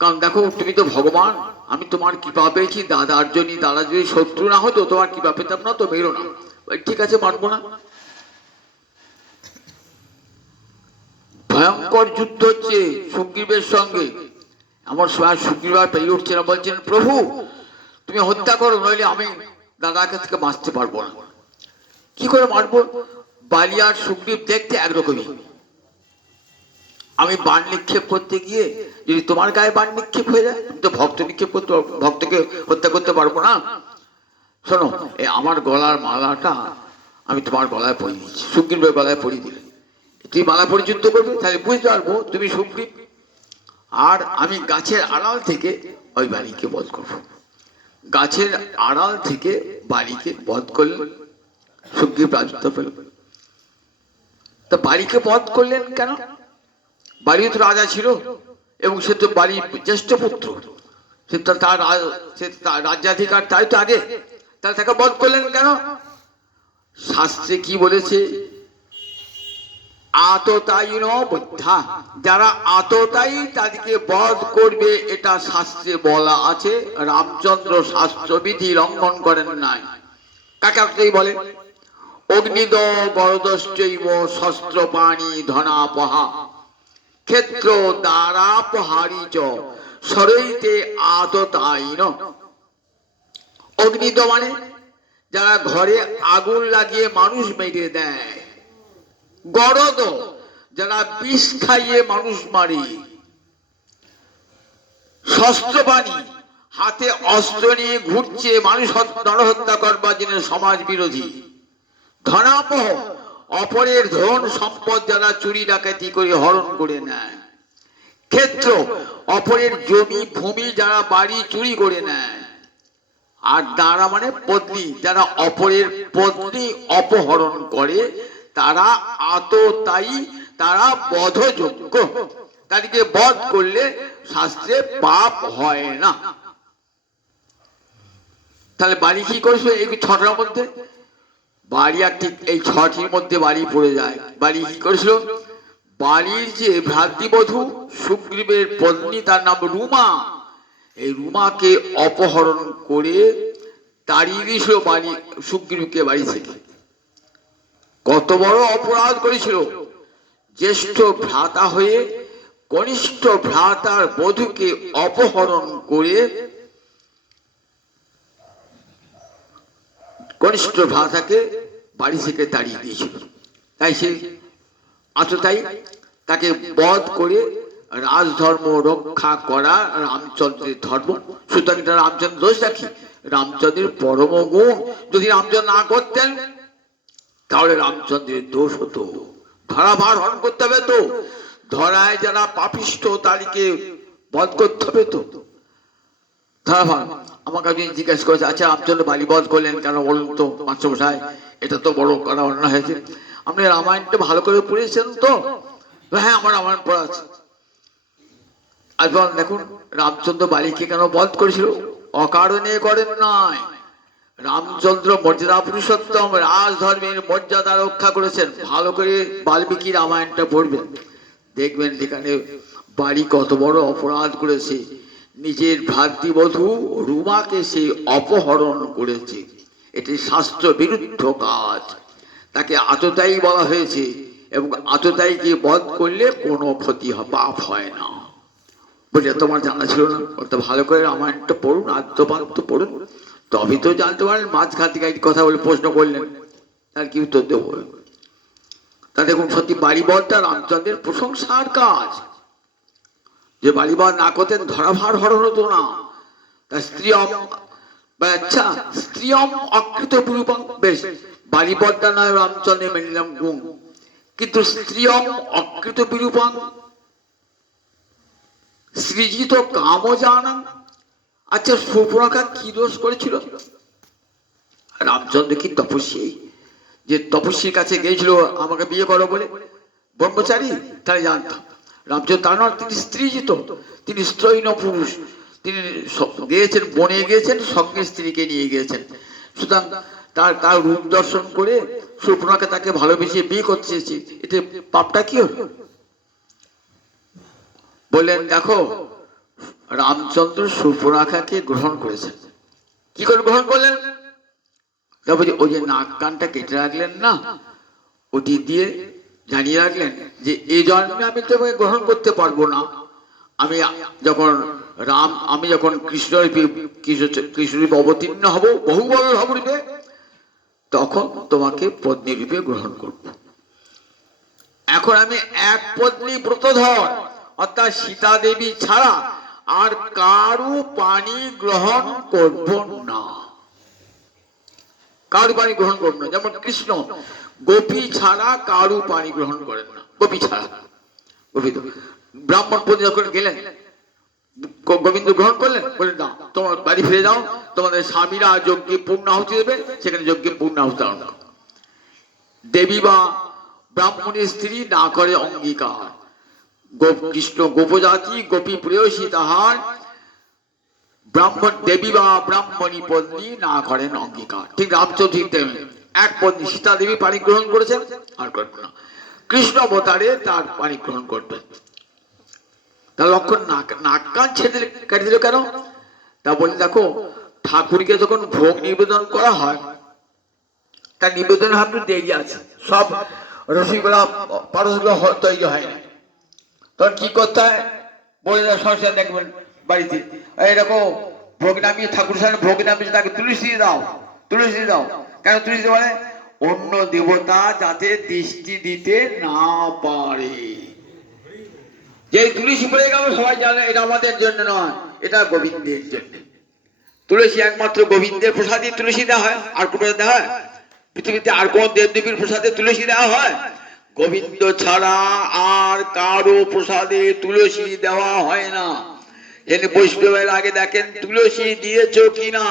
কারণ দেখো তুমি তো ভগবান, আমি তোমার কৃপা পেয়েছি, দাদার জন্য, দাদা যদি শত্রু না হতো তোমার কৃপা পেতাম না, তো মেরো না। ঠিক আছে, মানবো না। ভয়ঙ্কর যুদ্ধ হচ্ছে সুগ্রীবের সঙ্গে। আমার সময় সুগ্রীব পেয়ে উঠছে না, বলছেন প্রভু তুমি হত্যা করো, নইলে আমি দাদার কাছ থেকে বাঁচতে পারবো না। কি করে মারবো? বালি আর সুগ্রীব দেখতে একরকমই। আমি বাণ নিক্ষেপ করতে গিয়ে যদি তোমার গায়ে বাণ নিক্ষেপ হয়ে যায়, আমি তো ভক্ত নিক্ষেপ করতে ভক্তকে হত্যা করতে পারবো না। শোনো, এই আমার গলার মালাটা আমি তোমার গলায় পরিয়ে দিচ্ছি, সুগ্রীবের গলায় পরিয়ে দিলে তুই মালা পরিযুক্ত করবে, তাহলে বুঝতে পারবো তুমি সুগ্রীব। আর আমি গাছের আড়াল থেকে ওই বালিকে বধ করবো। গাছের আড়াল থেকে বালিকে বধ করলেন, সুগ্রীব রাজত্ব পেল। তা বালিকে বধ করলেন কেন? বালি তো রাজা ছিল এবং সে তো বালির জ্যেষ্ঠ পুত্র, সে তার রাজ্যাধিকার তাই তো আগে, তাহলে তাকে বধ করলেন কেন? শাস্ত্রে কি বলেছে? আততায়ী বদ্ধা, যারা আততায়ী তাদেরকে বধ করবে, এটা শাস্ত্রে বলা আছে। রামচন্দ্র শাস্ত্রবিধি লঙ্ঘন করেন নাই। কাকে আততায়ী বলে? অগ্নিদ গরদশ্চৈব শস্ত্রপাণি ধনাপহা ক্ষেত্র দ্বারাপহারি চ সরইতে আততায়ীন। অগ্নিদ মানে যারা ঘরে আগুন লাগিয়ে মানুষ মেরে দেয়, গরদ যারা বিষ খাইয়ে মানুষ মারে, শস্ত্রপাণি হাতে অস্ত্র নিয়ে ঘুরছে মানুষ নরহত্যা করবার জন্য, সমাজ বিরোধী। ধনাপহ অপরের ধন সম্পদ যারা চুরি ডাকাতি করে হরণ করে নেয়। ক্ষেত্র অপরের জমি ভূমি যারা বাড়ি চুরি করে নেয়। আর দ্বারা মানে পত্নী, যারা অপরের পত্নী অপহরণ করে তারা আততায়ী, তারা বধযোগ্য। তাদেরকে বধ করলে শাস্ত্রে পাপ হয় না। তাহলে বাড়ি কি করেছিল? এই ছটার মধ্যে বাড়ি আর ঠিক এই ছটির মধ্যে বাড়ি পড়ে যায়। বাড়ি কি করেছিল? বাড়ির যে ভ্রাতৃবধূ সুগ্রীবের পত্নী, তার নাম রুমা, এই রুমাকে অপহরণ করে তাড়িয়ে দিয়েছিল বাড়ি সুগ্রীবকে বাড়ি থেকে। কত বড় অপরাধ করেছিল! জ্যেষ্ঠ ভ্রাতা হয়ে কনিষ্ঠ ভ্রাতার বধূকে অপহরণ করে কনিষ্ঠ ভ্রাতাকে বাড়ি থেকে তাড়িয়ে দিয়েছিল। তাই সে আততায়ী, তাকে বধ করে রাজধর্ম রক্ষা করা রামচন্দ্রের ধর্ম। সুতরাং এটা রামচন্দ্র দোষ রাখি, রামচন্দ্রের পরম গুণ। যদি রামচন্দ্র না করতেন তাহলে রামচন্দ্রের দোষ হতো। ধরাভার হরণ করতে হবে তো, ধরায় যারা পাপিষ্ঠ তাদেরকে বধ করতে হবে তো। ধরাভার আমাকে একদিন জিজ্ঞাসা করেছে, আচ্ছা রামচন্দ্র বালি বধ করলেন কেন বলুন তো মাস্টারমশাই, এটা তো বড় করা অন্যায় হয়েছে। আপনি রামায়ণটা ভালো করে পড়েছেন তো? হ্যাঁ, আমার রামায়ণ পড়া আছে। আর দেখুন রামচন্দ্র বালিকে কেন বধ করেছিল? অকারণে করেন নয়। রামচন্দ্র মর্যাদা পুরুষোত্তম, রাজধর্মের মর্যাদা রক্ষা করেছেন। ভালো করে বাল্মীকি রামায়ণটা পড়বেন, দেখবেন এখানে বালি কত বড় অপরাধ করেছে। নিজের ভ্রাতৃবধূ রুমাকে সে অপহরণ করেছে, এটি শাস্ত্র বিরুদ্ধ কাজ। তাকে আততায়ী বলা হয়েছে এবং আততায়ীকে বধ করলে কোনো ক্ষতি পাপ হয় না। বলে তোমার জানা ছিল না? অত ভালো করে রামায়ণটা পড়ুন, আদ্যপান্ত পড়ুন, তবে তো জানতে পারেন। মাঝখান থেকে কথা বলে প্রশ্ন করলেন, তার কি উত্তর দেব? তা দেখুন, সত্যি বাড়িবধটা রামচন্দ্রের প্রশংসার কাজ। যে বাড়িবধ না করতেন ধরাভার হরণ হতো না। তা স্ত্রীয়ম, আচ্ছা স্ত্রীয়ম অকৃত বিরূপং, বেশ বাড়িবধটা নয় রামচন্দ্রের মেনে নিলাম গুণ, কিন্তু স্ত্রীয়ম অকৃত বিরূপং সৃজিত কাম জানান। আচ্ছা সুর্পনখা কি দোষ করেছিল? রামচন্দ্র কি তপস্বী, যে তপস্বীর কাছে গিয়েছিল আমাকে বিয়ে করো বলে? ব্রহ্মচারী, তাই জানতাম। রামচন্দ্র তার নয়, তিনি স্ত্রীজিত, তিনি স্ত্রৈণ পুরুষ। তিনি গিয়েছেন, বনে গিয়েছেন, সঙ্গে স্ত্রীকে নিয়ে গিয়েছেন। সুতরাং তার রূপ দর্শন করে সুর্পনখা তাকে ভালোবেসে বিয়ে করতে চেয়েছে, এতে পাপটা কি হল? বললেন দেখো, রামচন্দ্র সুর্পনখাকে গ্রহণ করেছেন। কি করে গ্রহণ করলেন? ওই যে নাক কানটা কেটে রাখলেন না, ওটি দিয়ে জানিয়ে রাখলেন যে এই জন্মে আমি তোমাকে গ্রহণ করতে পারবো না। আমি যখন কৃষ্ণরূপে অবতীর্ণ হব, বহু বড় রূপে, তখন তোমাকে পত্নী রূপে গ্রহণ করব। এখন আমি এক পত্নী ব্রতধর, অর্থাৎ সীতা দেবী ছাড়া আর কারু পানি গ্রহণ করব না, কারু পানি গ্রহণ করব না। যেমন কৃষ্ণ গোপী ছাড়া কারু পানি গ্রহণ করেন না, গোপী ছাড়া। গোপী তো ব্রাহ্মণ পত্নী যখন গেলেন, গোবিন্দ গ্রহণ করলেন, বললেন না তোমার বাড়ি ফিরে যাও, তোমাদের স্বামীরা যজ্ঞে পূর্ণাহুতি দেবে, সেখানে যজ্ঞে পূর্ণাহুতি দাও না। দেবী বা ব্রাহ্মণের স্ত্রী না করে অঙ্গীকার, কৃষ্ণ গোপজাতি গোপী প্রেয়সী তাহার ব্রাহ্মণ দেবী বা ব্রাহ্মণী পত্নী না করেন অঙ্গীকার। ঠিক রামচন্দ্র এক পত্নী সীতা দেবী পানি গ্রহণ করেছেন, আর করবেন না। কৃষ্ণ অবতারে তার পানি গ্রহণ করবেন। তার লক্ষণ নাক কান ছেড়ে কেটে দিল কেন? তা বলে দেখো, ঠাকুরকে যখন ভোগ নিবেদন করা হয়, তার নিবেদন হাতে দেরি আছে, সব রসিগুলা পারসগুলো তৈরি হয় না। তখন কি করতে হয়? বলে সংসার দেখবেন বাড়িতে এরকম ভোগ নামিয়ে, ঠাকুর সামনে ভোগ নামিয়ে তাকে তুলসী দাও, তুলসী দাও। কেন তুলসী বলে? অন্য দেবতা যাতে দৃষ্টি দিতে না পারে। যে তুলসী পড়ে গেল সবাই জানে এটা আমাদের জন্য নয়, এটা গোবিন্দের জন্য। তুলসী একমাত্র গোবিন্দের প্রসাদে তুলসী দেওয়া হয়, আর কোন দেওয়া হয়? পৃথিবীতে আর কোন দেব দেবীর প্রসাদে তুলসী দেওয়া হয়? গোবিন্দ ছাড়া আর কারো প্রসাদে তুলসী দেওয়া হয় না। এনে বৈষ্ণবের আগে দেখেন তুলসী দিয়েছ কিনা,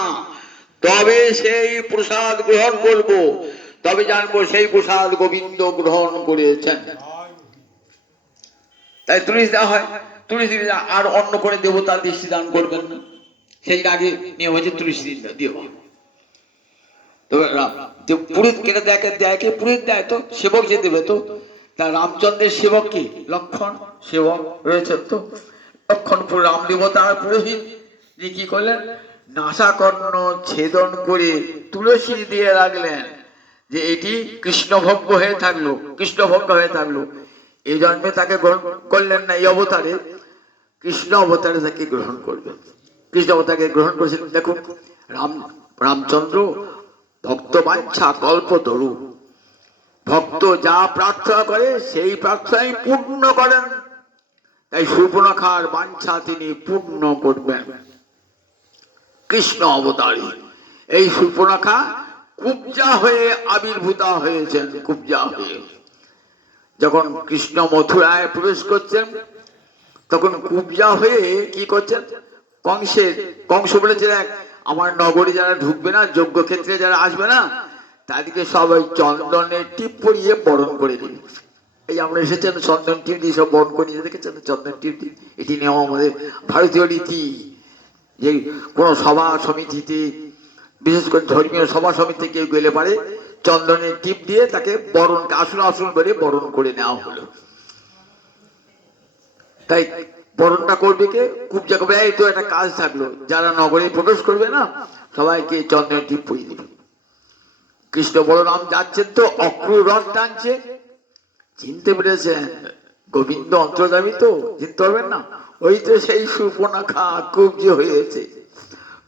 তবে সেই প্রসাদ গ্রহণ করব, তবে জানবো সেই প্রসাদ গোবিন্দ গ্রহণ করেছেন। তাই তুলসী দেওয়া হয়। তুলসী আর অন্য করে দেবতা দৃষ্টি দান করবেন না, সেই আগে নিয়ম হয়েছে তুলসী দিয়ে। পুরোহিত কেটে দেখে পুরোহিত দেয় তো, সেবক যে দেবে তো। তা রামচন্দ্রের সেবক কি? লক্ষণ সেবক রয়েছে তো। লক্ষণপুর রাম দেবতার পুরোহিত যে কি করলেন? নাসাকর্ণ ছেদন করে তুলসী দিয়ে রাখলেন, যে এটি কৃষ্ণভোগ্য হয়ে থাকলো, কৃষ্ণভোগ্য হয়ে থাকলো। এই জন্মে তাকে গ্রহণ করলেন না, এই অবতারে কৃষ্ণ অবতারে তাকে গ্রহণ করবেন। কৃষ্ণ অবতারকে গ্রহণ করেছিলেন। দেখুন রামচন্দ্র ভক্ত বাঞ্ছা কল্পতরু, ভক্ত যা প্রার্থনা করে সেই প্রার্থনাই পূর্ণ করেন। তাই সুর্পনখার বাঞ্ছা তিনি পূর্ণ করবেন। কৃষ্ণ অবতারী এই সুর্পনখা কুব্জা হয়ে আবির্ভূতা হয়েছেন, কুব্জা হয়ে। যখন কৃষ্ণ মথুরায় প্রবেশ করছেন, তখন কুব্জা হয়ে কি করছেন? কংস বলেছিলেন আমার নগরী যারা ঢুকবে না, যজ্ঞ ক্ষেত্রে যারা আসবে না, তাদেরকে সবাই চন্দনের টিপ পরিয়ে বরণ করে দিবে। এই আমরা এসেছেন চন্দন টিপ দিয়ে সব বরণ করে দেখেছেন, চন্দন টিপ দিয়ে। এটি নিয়ম আমাদের ভারতীয় রীতি, যে কোনো সভা সমিতিতে, বিশেষ করে ধর্মীয় সভা সমিতি কেউ গেলে পারে চন্দনের টিপ দিয়ে তাকে বরণ, আসন আসন করে বরণ করে নেওয়া হলো। তাই বরণটা করবে কে? কুব্জা করবে। এই তো একটা কাজ থাকলো, যারা নগরে প্রবেশ করবে না সবাইকে চন্দনের টিপ পরিয়ে দিবে। কৃষ্ণ বলরাম যাচ্ছেন তো অক্রুর রথ টানছে, চিনতে পেরেছেন গোবিন্দ অন্তর্যামী তো, চিনতে পারবেন না? ওই তো সেই সুর্পনখা কুব্জ হয়েছে।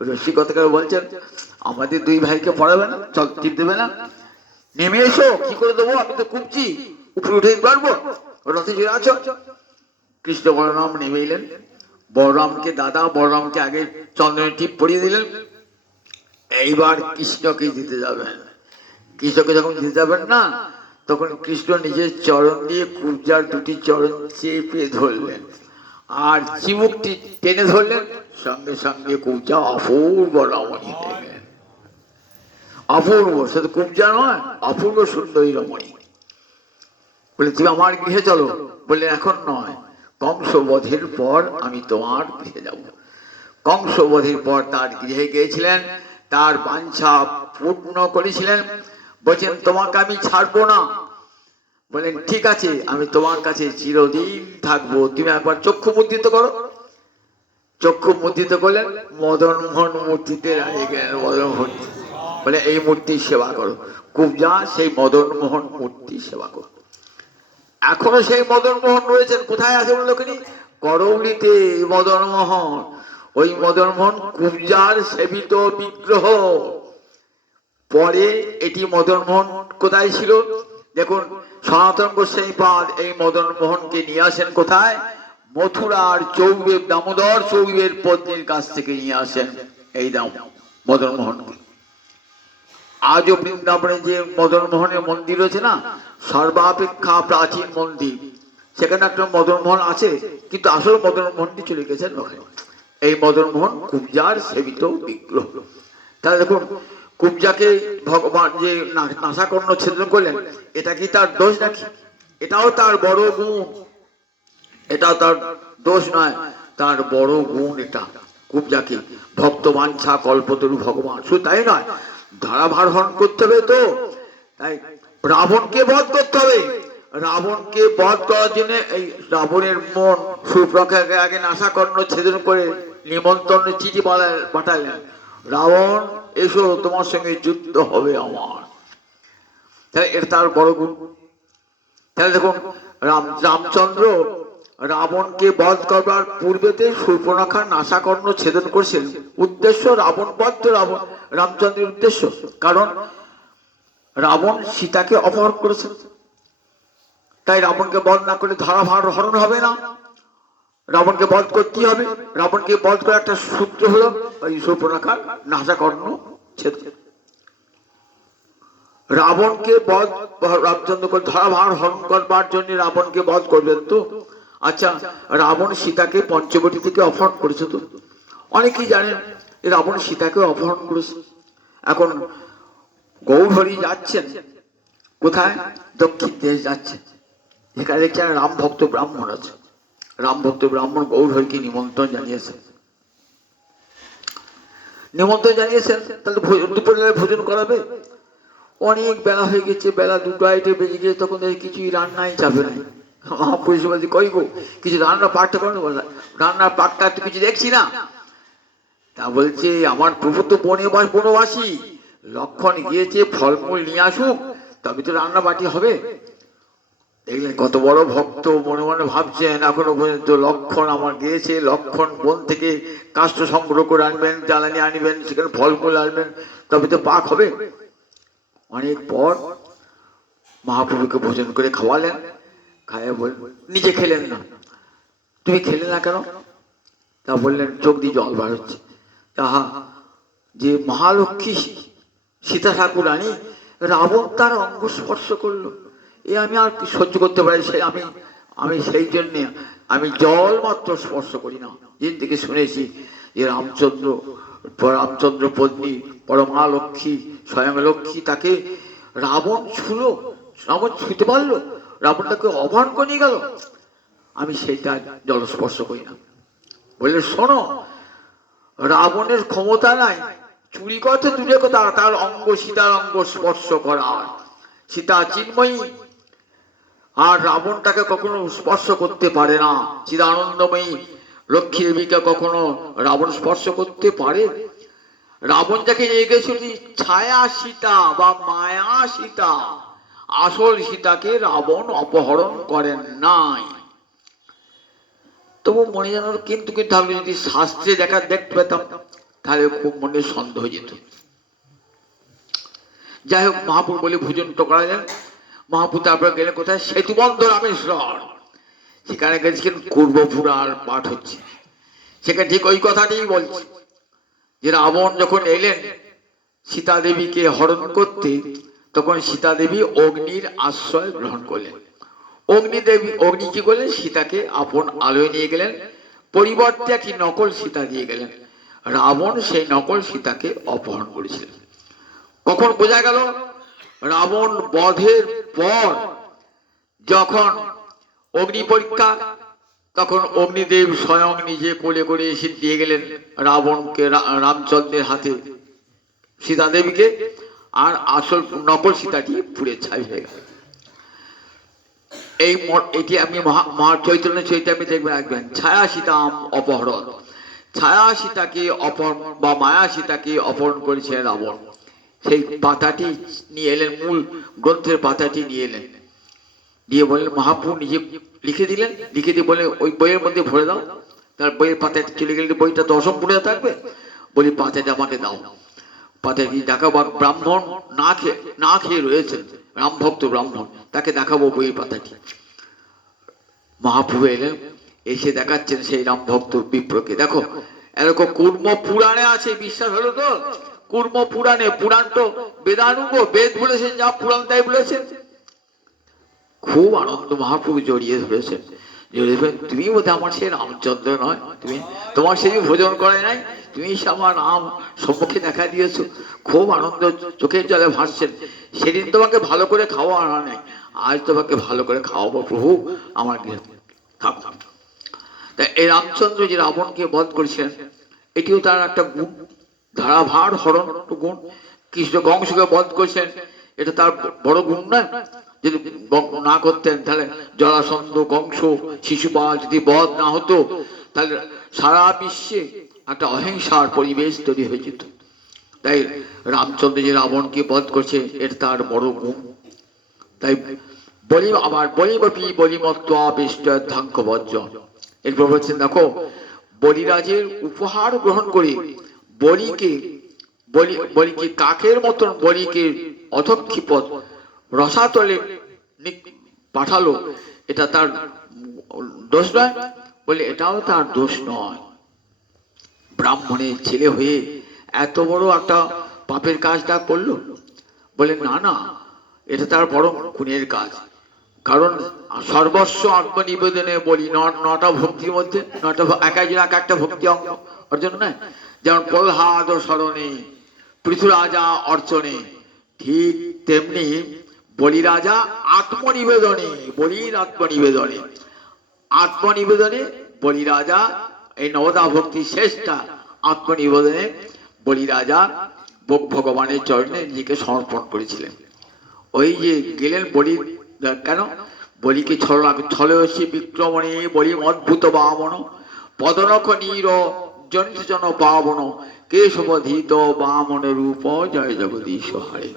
রসিকতা বলছেন আমাদের দুই ভাইকে পড়াবে না, চল টিপ দেবে না, নেমে এসো। কি করে দেবো? আমি তো কুবজি, উপরে উঠে পারবো? রথে চলে আছো। কৃষ্ণ বলরাম নেমে এলেন, বলরামকে দাদা, বলরামকে আগে চন্দনের টিপ পরিয়ে দিলেন। এইবার কৃষ্ণকে দিতে যাবেন। কৃষ্ণকে যখন দিতে যাবেন না, তখন কৃষ্ণ নিজের চরণ দিয়ে কুব্জার দুটি চরণ চেপে ধরলেন, আর চিমুকটি টেনে ধরলেন। সঙ্গে সঙ্গে কুব্জা অপূর্ব রমণী হয়ে গেলেন। অপূর্ব, সে তো কুব্জা নয়, অপূর্ব সুন্দরী রমণী। বলে তুমি আমার গৃহে চলো। বললে এখন নয়, কংস বধের পর আমি তোমার গৃহে যাব। কংস বধের পর তার গৃহে গিয়েছিলেন, তার বাঞ্ছা পূর্ণ করেছিলেন। বলছেন তোমাকে আমি ছাড়বো না। বলেন ঠিক আছে, আমি তোমার কাছে চিরদিন থাকবো। তুমি একবার চক্ষু মুদ্রিত করো। চক্ষু মুদ্রিত করলেন, মদন মোহন মূর্তিতে দাঁড়িয়ে গেলেন। মদন মোহন বলে এই মূর্তির সেবা করো। কুব্জা সেই মদন মোহন মূর্তির সেবা করো। এখনো সেই মদন মোহন রয়েছেন। কোথায় আছে বললো কিনি? করৌলিতে মদন মোহন। ওই মদন মোহন কুব্জার সেবিত বিগ্রহ। পরে এটি মদন মোহন কোথায় ছিল দেখুন, সনাতন গোস্বামী পাদ এই মদন মোহনকে নিয়ে আসেন কোথায়, মথুরার চৌবের দামোদর চৌবের পত্নীর কাছ থেকে নিয়ে আসেন এই মদন মোহনকে। আজও বৃন্দাবনে যে মদন মোহনের মন্দির রয়েছে না, সর্বাপেক্ষা প্রাচীন মন্দির, সেখানে একটা মদন মোহন আছে, কিন্তু আসল মদন মোহনটি চলে গেছেন ওখানে। এই মদন মোহন কুব্জার সেবিত বিগ্রহ। তাহলে দেখুন, কুব্জাকে ভগবান যে নাসাকর্ণ ছেদন করলেন, এটা কি তার দোষ নাকি? এটাও তার বড় গুণ, এটাও তার দোষ নয়, তার বড় গুণ এটা। কুব্জাকে ভক্ত বাঞ্ছা কল্পতরু ভগবান, শুধু তাই নয়, ধারাভার হরণ করতে হবে, তো তাই রাবণকে বধ করতে হবে। রাবণকে বধ করার জন্য এই রাবণের মন সুপ্রখাকে আগে নাসাকর্ণ ছেদন করে নিমন্ত্রণের চিঠি পাঠালেন, রাবণ এসো, তোমার সঙ্গে যুদ্ধ হবে আমার। তাহলে এটা তার বড় গুণ। তাহলে দেখুন, রামচন্দ্র রাবণকে বধ করবার পূর্বেতে সুর্পনখার নাসাকর্ণ ছেদন করছেন, উদ্দেশ্য রাবণ বধ, তো রামচন্দ্রের উদ্দেশ্য, কারণ রাবণ সীতাকে অপহরণ করেছেন, তাই রাবণকে বধ না করে ধারাভার হরণ হবে না, রাবণকে বধ করতেই হবে। রাবণকে বধ করে একটা সূত্র হলো ওই সুর্পনখার নাসাকর্ণ ছেদন। রাবণকে বধ রামচন্দ্র করে ধারাভার হরণ করবার জন্য রাবণকে বধ করবেন তো। আচ্ছা, রাবণ সীতাকে পঞ্চবটী থেকে অপহরণ করেছে, তো অনেকেই জানেন রাবণ সীতাকে অপহরণ করেছে। এখন গৌরহরি যাচ্ছেন কোথায়, দক্ষিণ দেশ যাচ্ছেন, এখানে দেখছেন রাম ভক্ত ব্রাহ্মণ আছে, রাম ভক্ত ব্রাহ্মণ গৌরহরিকে নিমন্ত্রণ জানিয়েছেন, তাহলে দুপুরে ভোজন করাবে। অনেক বেলা হয়ে গেছে, বেলা 2টা বেজে গিয়ে, তখন কিছুই রান্নাই যাবে না। মহাপুরুষ বলছে, কই গো, কিছু রান্না পাঠটা করো, রান্নার পাঠটা তো কিছু দেখছি না। তা বলছে, আমার প্রভু তো বনবাসী, লক্ষণ গিয়েছে ফলমূল নিয়ে আসুক, তবে তো রান্না বাটি হবে। দেখলেন কত বড় ভক্ত, মনে মনে ভাবছেন এখনো পর্যন্ত লক্ষণ আমার গিয়েছে, লক্ষণ বন থেকে কাষ্ঠ সংগ্রহ করে আনবেন, জ্বালানি আনবেন, সেখানে ফলমূল আনবেন, তবে তো পাক হবে। অনেক পর মহাপ্রভুকে ভোজন করে খাওয়ালেন, খাইয়ে বললেন, নিজে খেলেন না, তুমি খেলে না কেন? তা বললেন, চোখ দিয়ে জল বার হচ্ছে। তাহা যে মহালক্ষ্মী সীতা ঠাকুরানী, রাবণ তার অঙ্গ স্পর্শ করলো, এ আমি আর সহ্য করতে পারি, সে আমি সেই জন্যে আমি জল মাত্র স্পর্শ করি না। যেদিন থেকে শুনেছি যে রামচন্দ্র পত্নী পরমালক্ষ্মী স্বয়ং লক্ষ্মী, তাকে রাবণ ছুঁলো, রাবণ ছুঁতে পারলো, রাবণ তাকে অপহরণ করে নিয়ে গেল, আমি সেইটা জল স্পর্শ করি না। বললে, শোনো, রাবণের ক্ষমতা নাই চুরি করতে, দূরে কথা, তার অঙ্গ সীতার অঙ্গ স্পর্শ করার। সীতা চিন্ময়ী, আর রাবণ তাকে কখনো স্পর্শ করতে পারে না। চিদানন্দময়ী লক্ষ্মী দেবীকে কখনো রাবণ স্পর্শ করতে পারে? রাবণ যাকে নিয়ে গেছিল ছায়া সীতা বা মায়া সীতা, আসল সীতাকে রাবণ অপহরণ করেন নাই। তবু মনে জানার কিন্তু তাহলে যদি শাস্ত্রে দেখতে পেতাম, তাহলে খুব মনে সন্দেহ যেত। যাই হোক, মহাপুর বলে ভোজন করালেন। মহাপুর তারপর গেলেন কোথায়, সেতুবন্ধ রামেশ্বর, সেখানে গেছিলেন পূর্বপুরার পাঠ হচ্ছে, সেখানে ঠিক ওই কথাটি বলছে যে রাবণ যখন এলেন সীতা দেবীকে হরণ করতে, তখন সীতা দেবী অগ্নির আশ্রয় গ্রহণ করলেন। অগ্নি কি করলেন, সীতাকে আপন আলোয় নিয়ে গেলেন, পরিবর্তে একটি নকল সীতা দিয়ে গেলেন। রাবণ সেই নকল সীতাকে অপহরণ করেছিলেন। কখন বোঝা গেল, রাবণ বধের পর যখন অগ্নি পরীক্ষা, তখন অগ্নিদেব স্বয়ং নিজে কোলে করে এসে দিয়ে গেলেন রাবণকে, রামচন্দ্রের হাতে সীতা দেবীকে, আর আসল নকল সীতাটি পুড়ে ছাই হয়ে গেল। এটি আপনি চৈতন্য চৈতামে দেখবেন, রাখবেন, ছায়া সীতাম অপহরণ। ছায়া সীতাকে অপহরণ বা মায়া সীতাকে অপহরণ করেছে রাবণ। সেই পাতাটি নিয়ে এলেন, মূল গ্রন্থের পাতাটি নিয়ে এলেন, দিয়ে বললেন, মহাপ্রভু নিজে লিখে দিলেন, লিখে দিয়ে বলে ওই বইয়ের মধ্যে ভরে দাও। তার বইয়ের পাতাটি চলে গেলে বইটা তো অসম্পূর্ণ থাকবে, বলি পাতাটা আমাকে দাও। পাতাটি দেখাবো। ব্রাহ্মণ না খেয়ে রয়েছেন, রামভক্ত ব্রাহ্মণ, তাকে দেখাবো বইয়ের পাতাটি। মহাপ্রভু এলেন, এসে দেখাচ্ছেন সেই রামভক্ত বিপ্রকে। দেখো এরকম কুর্ম পুরাণে আছে, বিশ্বাস হলো তো? কুর্ম পুরাণে, পুরাণ তো বেদানুগ, বেদ বলেছেন, যা পুরাণ তাই বলেছেন। খুব আনন্দ মহাপ্রভু জড়িয়ে ধরেছেন, তুমি বোধহয় আমার সে রামচন্দ্র নয়, তুমি তোমার সেদিন ভোজন করে নাই, তুমি আমার নাম সম্মুখে দেখা দিয়েছো। খুব আনন্দ, চোখের জলে ভাসছেন। সেদিন তোমাকে ভালো করে খাওয়া আনা নেই, আজ তোমাকে ভালো করে খাওয়াবো প্রভু, আমার গৃহে থাকো। তাই এই রামচন্দ্র যে রাবণকে বধ করেছিলেন, এটিও তার একটা গুণ, ধারাভার হরণ গুণ। কৃষ্ণ কংসকে বধ করেছেন, এটা তার বড় গুণ নয়? যদি না করতেন তাহলে জরাসন্ধ, কংস, শিশুপাল যদি বধ না হতো, তাহলে সারা বিশ্বে একটা অহিংসার পরিবেশ তৈরি হয়ে যেত। তাই রামচন্দ্র যে রাবণকে বধ করছে, এটা তার বড় গুণ। তাই বলি, আবার বলিবপি বলিমত্বাবিষ্টাঙ্ক বজ্র, এরপর বলছেন দেখো, বলিরাজের উপহার গ্রহণ করে বলিকে কাকের মতন বলিকে অধক্ষিপদ রসাতলে পাঠালো, এটা তার দোষ নয়? বলে এটাও তার দোষ নয়। ব্রাহ্মণের ছেলে হয়ে এত বড় একটা পাপের কাজটা করলো? বলে না না, এটা তার বড় গুণের কাজ। কারণ সর্বস্ব আত্মনিবেদনে বলি, নটা ভক্তির মধ্যে নটা, এক একটা ভক্তি অঙ্গ অর্জন নয়? যেমন প্রহ্লাদ স্মরণে, পৃথুরাজা অর্চনে, ঠিক তেমনি বলিরাজা আত্মনিবেদনে, বলির আত্মনিবেদনে বলিরাজা, এই নবদা ভক্তি শেষটা আত্মনিবেদনে বলিরাজা ভগবানের চরণে নিজেকে সমর্পণ করেছিলেন। ওই যে গেলেন বলি, কেন বলিকে ছলসী বিক্রমণে বলি অদ্ভুত বামন পদনখ নীর জনিত জন পাবন কেশবধীত বামন রূপ জয় জগদীশ হরে।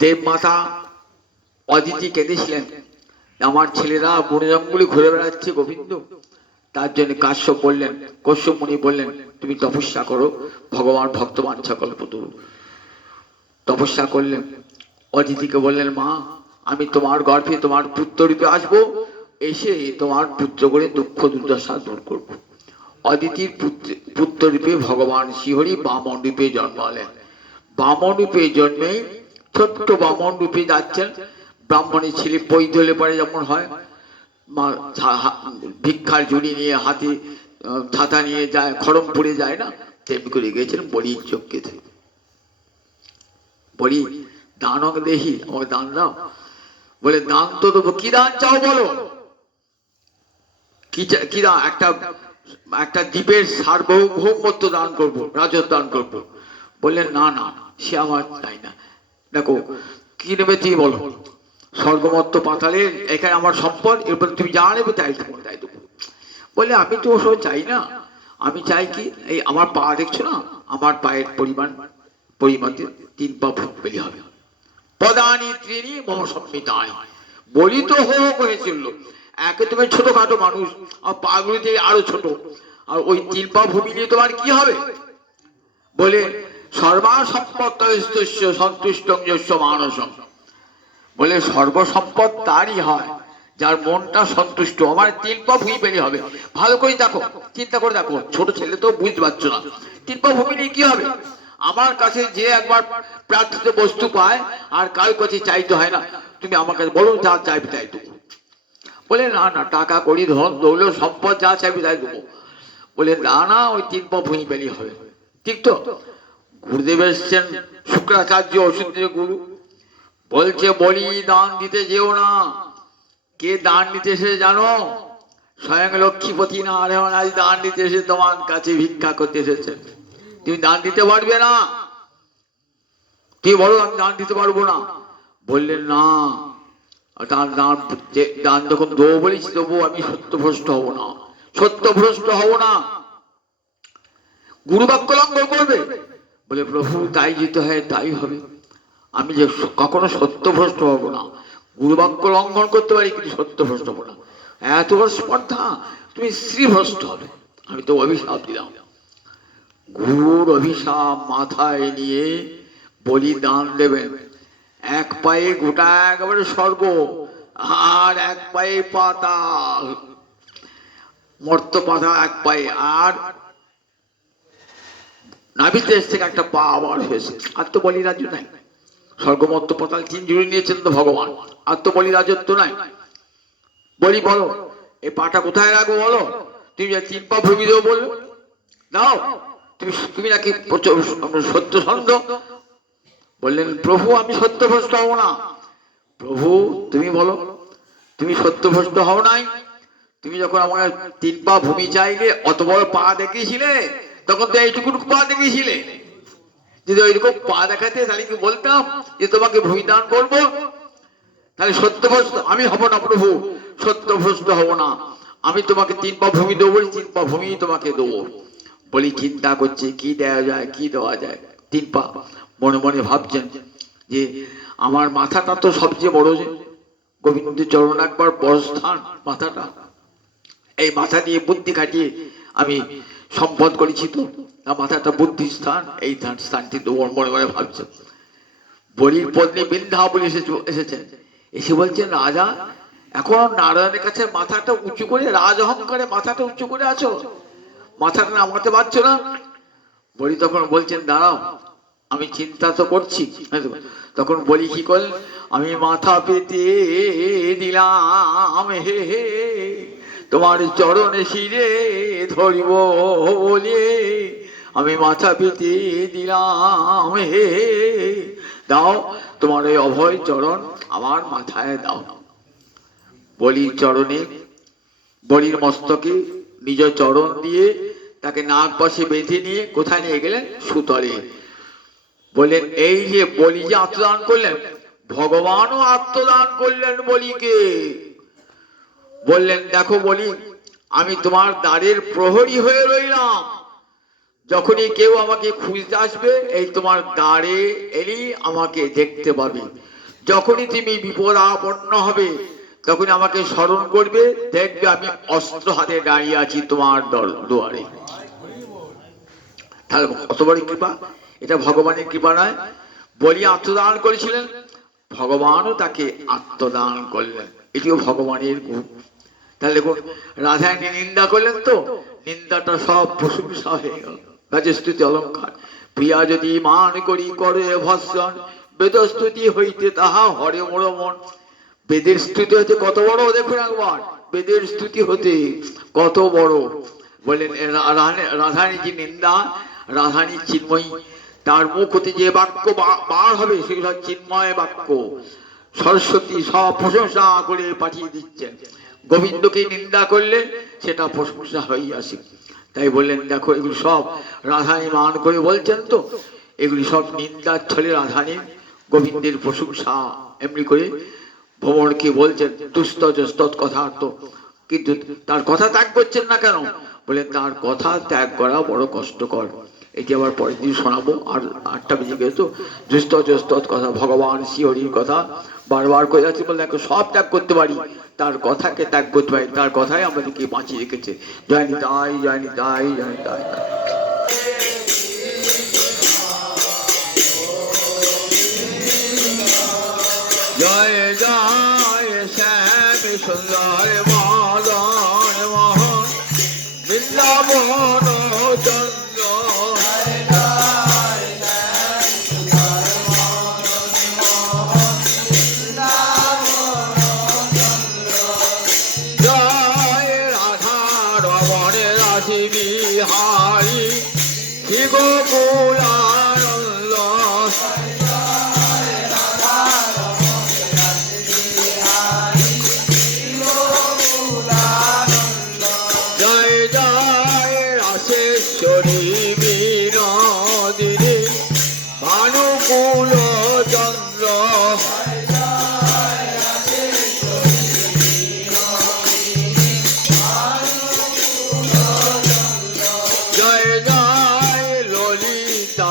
দেবমাতা অদিতি কেঁদেছিলেন, আমার ছেলেরা বনে জঙ্গলে ঘুরে বেড়াচ্ছে গোবিন্দ। তার জন্য কাশ্যপ বললেন, কশ্যপ মুনি বললেন, তুমি তপস্যা করো, ভগবান ভক্ত বাঞ্ছা কল্পতরু। তপস্যা করলেন, অদিতিকে বললেন, মা আমি তোমার গর্ভে তোমার পুত্র রূপে আসবো, এসে তোমার পুত্র করে দুঃখ দুর্দশা দূর করবো। অদিতির পুত্র রূপে ভগবান শ্রীহরি বামন রূপে জন্মালেন। বামন রূপে জন্মে ছোট্ট বামন রূপে যাচ্ছেন। ব্রাহ্মণের ছেলে পৈধলে পরে যেমন হয়, ভিক্ষার ঝুড়ি নিয়ে হাতে ছাতা নিয়ে যায়, খড়ম পড়ে যায় না, তেমনি করে গিয়েছেন বলির চোখকে। বলি দানং দেহি, আমাকে দান দাও। বলে দান তো দেবো, কি দান চাও বলো? কি দান? একটা দ্বীপের সার্বভৌমত্ব দান করবো, রাজত্ব দান করবো। বললেন না না, সে আমার চাই না। দেখো কি নেবে তুমি বলো? স্বর্গমত্ত পাতালের এখানে আমার সম্পদ, এরপর তুমি যা নেবে তাই দেবো, তাই দেবো। বলে আমি তো ওসব চাই না, আমি চাই কি, এই আমার পা দেখছো না, আমার পায়ের পরিমাণে 3 পা পেলে হবে। পদানি ত্রিনি মম সম্মিতানি, বলি তো হোক হয়েছিল। একে তুমি ছোটখাটো মানুষ, আর পাগুলিতে আরো ছোট, আর ওই 3 পা ভূমি নিয়ে তোমার কি হবে? বলে সর্বাসম্পদ সন্তুষ্ট মানসম, বলে সর্বসম্পদ তারই হয় যার মনটা সন্তুষ্ট। আমার 3 পা ভূমি পেলে হবে। ভালো করে দেখো, চিন্তা করে দেখো, ছোট ছেলে তো বুঝতে পারছো না, 3 পা ভূমি নিয়ে কি হবে? আমার কাছে যে একবার প্রার্থিত বস্তু পায় আর কার কাছে চাইতে হয় না, তুমি আমার কাছে বলো যা চাইবে তাই দেবো। বলে না না, টাকা করি ধন দৌলত সম্পদ যা চাইবে তাই দেবো। বলে না না, ওই 3 পা ভূমি পেলেই হবে। ঠিক তো? গুরুদেব এসছেন, শুক্রাচার্য অসুরের গুরু, বলছে বলি দান দিতে যেও না। কে দান দিতে এসে জানো? স্বয়ং লক্ষ্মীপতি নারায়ণ আজ দান দিতে এসে তোমার কাছে ভিক্ষা করতে এসেছেন। তুমি দান দিতে পারবে না? তুমি বলো আমি দান দিতে পারবো না। বললেন না, দান যখন দেবো বলেছি দেবো, আমি সত্যভ্রষ্ট হব না, সত্যভ্রষ্ট হব না। গুরু বাক্য লঙ্ঘন করবে? বলে প্রভু তাই যেতে হয় তাই হবে, আমি যে কখনো সত্যভ্রষ্ট হব না। গুরু বাক্য লঙ্ঘন করতে পারি কিন্তু সত্যভ্রষ্ট হব না। এত বড় স্পর্ধা, তুমি শ্রীভ্রষ্ট হবে। আমি তো অভিশাপ দিলাম। গুরুর অভিশাপ মাথায় নিয়ে বলিদান দেবেন। এক পায়ে গোটা একেবারে স্বর্গ, আর এক পায়ে পাতাল, মর্ত পাতা এক পায়ে, আর নাভিদেশ থেকে একটা পা আবার হয়েছে। আর তো বলি রাজ্য নাই, স্বর্গমর্ত পাতাল তিন জুড়ে নিয়েছেন তো ভগবান, আর তো বলি রাজত্ব নাই। বলি বলো এই পাটা কোথায় রাখবো বলো, তুমি তিন পা ভূমি দেবো বললো, দাও। তুমি নাকি সত্যসন্ধ। বললেন প্রভু আমি সত্যভ্রষ্ট হব না। প্রভু তুমি বলো তুমি সত্যভ্রষ্ট হও নাই? তুমি যখন আমার তিন পা ভূমি চাইলে অত বড় পা দেখিয়েছিলে, তখন তো এইটুকু পা দেখিয়েছিলে। যদি ওইরকম পা দেখাতে তাহলে কি বলতাম যে তোমাকে ভূমি দান করবো? তাহলে সত্যভ্রষ্ট আমি হব না প্রভু, সত্যভ্রষ্ট হব না। আমি তোমাকে তিন পা ভূমি দেবো, তিন পা ভূমি তোমাকে দেবো। বলি চিন্তা করছে কি দেওয়া যায়, কি দেওয়া যায়। তিন পা মনে মনে ভাবছেন যে আমার মাথাটা তো সবচেয়ে বড়, যে গোবিন্দের চরণ একবার বড় স্থান মাথাটা, এই মাথা দিয়ে বুদ্ধি খাটিয়ে আমি সম্পদ করেছি, তো মাথাটা বুদ্ধির স্থান, এই স্থানটি তো মনে মনে ভাবছেন। বলির পত্নী বৃন্দাবলী এসেছেন, এসে বলছেন রাজা এখন নারায়ণের কাছে মাথাটা উঁচু করে, রাজ অহংকারে মাথাটা উঁচু করে আছো, মাথাটা নামাতে পারছো না। বলি তখন বলছেন দাঁড়াও আমি চিন্তা তো করছি। তখন বলি কি করলেন, আমি মাথা পেতে দিলাম হে হে, তোমার চরণে শিরে ধরিব বলে আমি মাথা পেতে দিলাম হে, দাও তোমার এই অভয় চরণ আমার মাথায় দাও। বলির চরণে, বলির মস্তকে নিজ চরণ দিয়ে তাকে নাক পাশে বেঁধে নিয়ে কোথায় নিয়ে গেলেন? সুতরে। বললেন এই যে বলি যে আত্মদান করলেন, ভগবানও আত্মদান করলেন বলিকে। বললেন দেখো বলি আমি তোমার দ্বারের প্রহরী হয়ে রইলাম, যখনই কেউ আমাকে খুঁজতে আসবে এই তোমার দ্বারে এলেই আমাকে দেখতে পাবে। যখনই তুমি বিপদ আপন্ন হবে তখন আমাকে স্মরণ করবে, দেখবে আমি অস্ত্র হাতে দাঁড়িয়ে আছি তোমার দুয়ারে। তাহলে কত বড় কৃপা, এটা ভগবানের কৃপা নয়? বলি আত্মদান করেছিলেন, ভগবানও তাকে আত্মদান করলেন, এটিও ভগবানের গুণ। তাহলে দেখুন রাধাকে নিন্দা করলেন, তো নিন্দাটা সব প্রশংসা হয়ে গেল। গাজস্তুতি অলঙ্কার, প্রিয়া যদি মান করি করে ভৎসন, বেদস্তুতি হইতে তাহা হরে মোর মন। বেদের স্তুতি হতে কত বড় দেখুন একবার, বেদের স্তুতি হতে কত বড়। বললেন রাধানী যে নিন্দা, রাধানী চিন্ময়ী, তার মুখ হতে যে বাক্য বার হবে সেগুলো চিন্ময় বাক্য। সরস্বতী সব প্রশংসা করে পাঠিয়ে দিচ্ছেন। গোবিন্দকে নিন্দা করলে সেটা প্রশংসা হয়ে আসে। তাই বললেন দেখো এগুলি সব রাধানী মান করে বলছেন, তো এগুলি সব নিন্দার ছলে রাধানী গোবিন্দের প্রশংসা এমনি করে ভ্রমণকে বলছেন দুস্তত কথা। তো কিন্তু তার কথা ত্যাগ করছেন না কেন? বলেন তার কথা ত্যাগ করা বড় কষ্টকর। এটি আবার পরের দিন শোনাবো। আর 8টা বেজে গেছে, তো দুস্তত কথা, ভগবান শ্রীহরির কথা বারবার করে যাচ্ছে। বলে দেখো সব ত্যাগ করতে পারি, তার কথাকে ত্যাগ করতে পারি, তার কথাই আমাদেরকে বাঁচিয়ে রেখেছে। জয় নিতাই, জয় নিতাই, জয় নিতাই। জয় জয় শ্যাম সুন্দর মদন মোহন বৃন্দাবন চন্দ্র। জয় রাধা রমণ রাধি বিহারী শ্রী গোকুলানন্দ। জয় জয় রাশেশ্বরী বিনোদিনী ভানুকুল চন্দ্র। জয় জয় ললিতা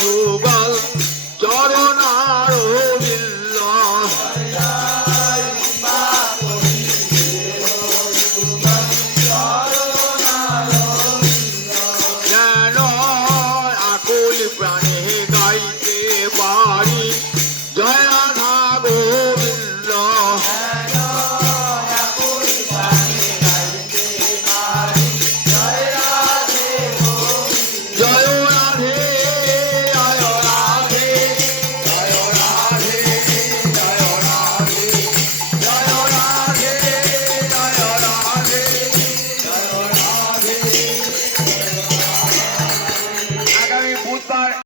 যুগল চরণার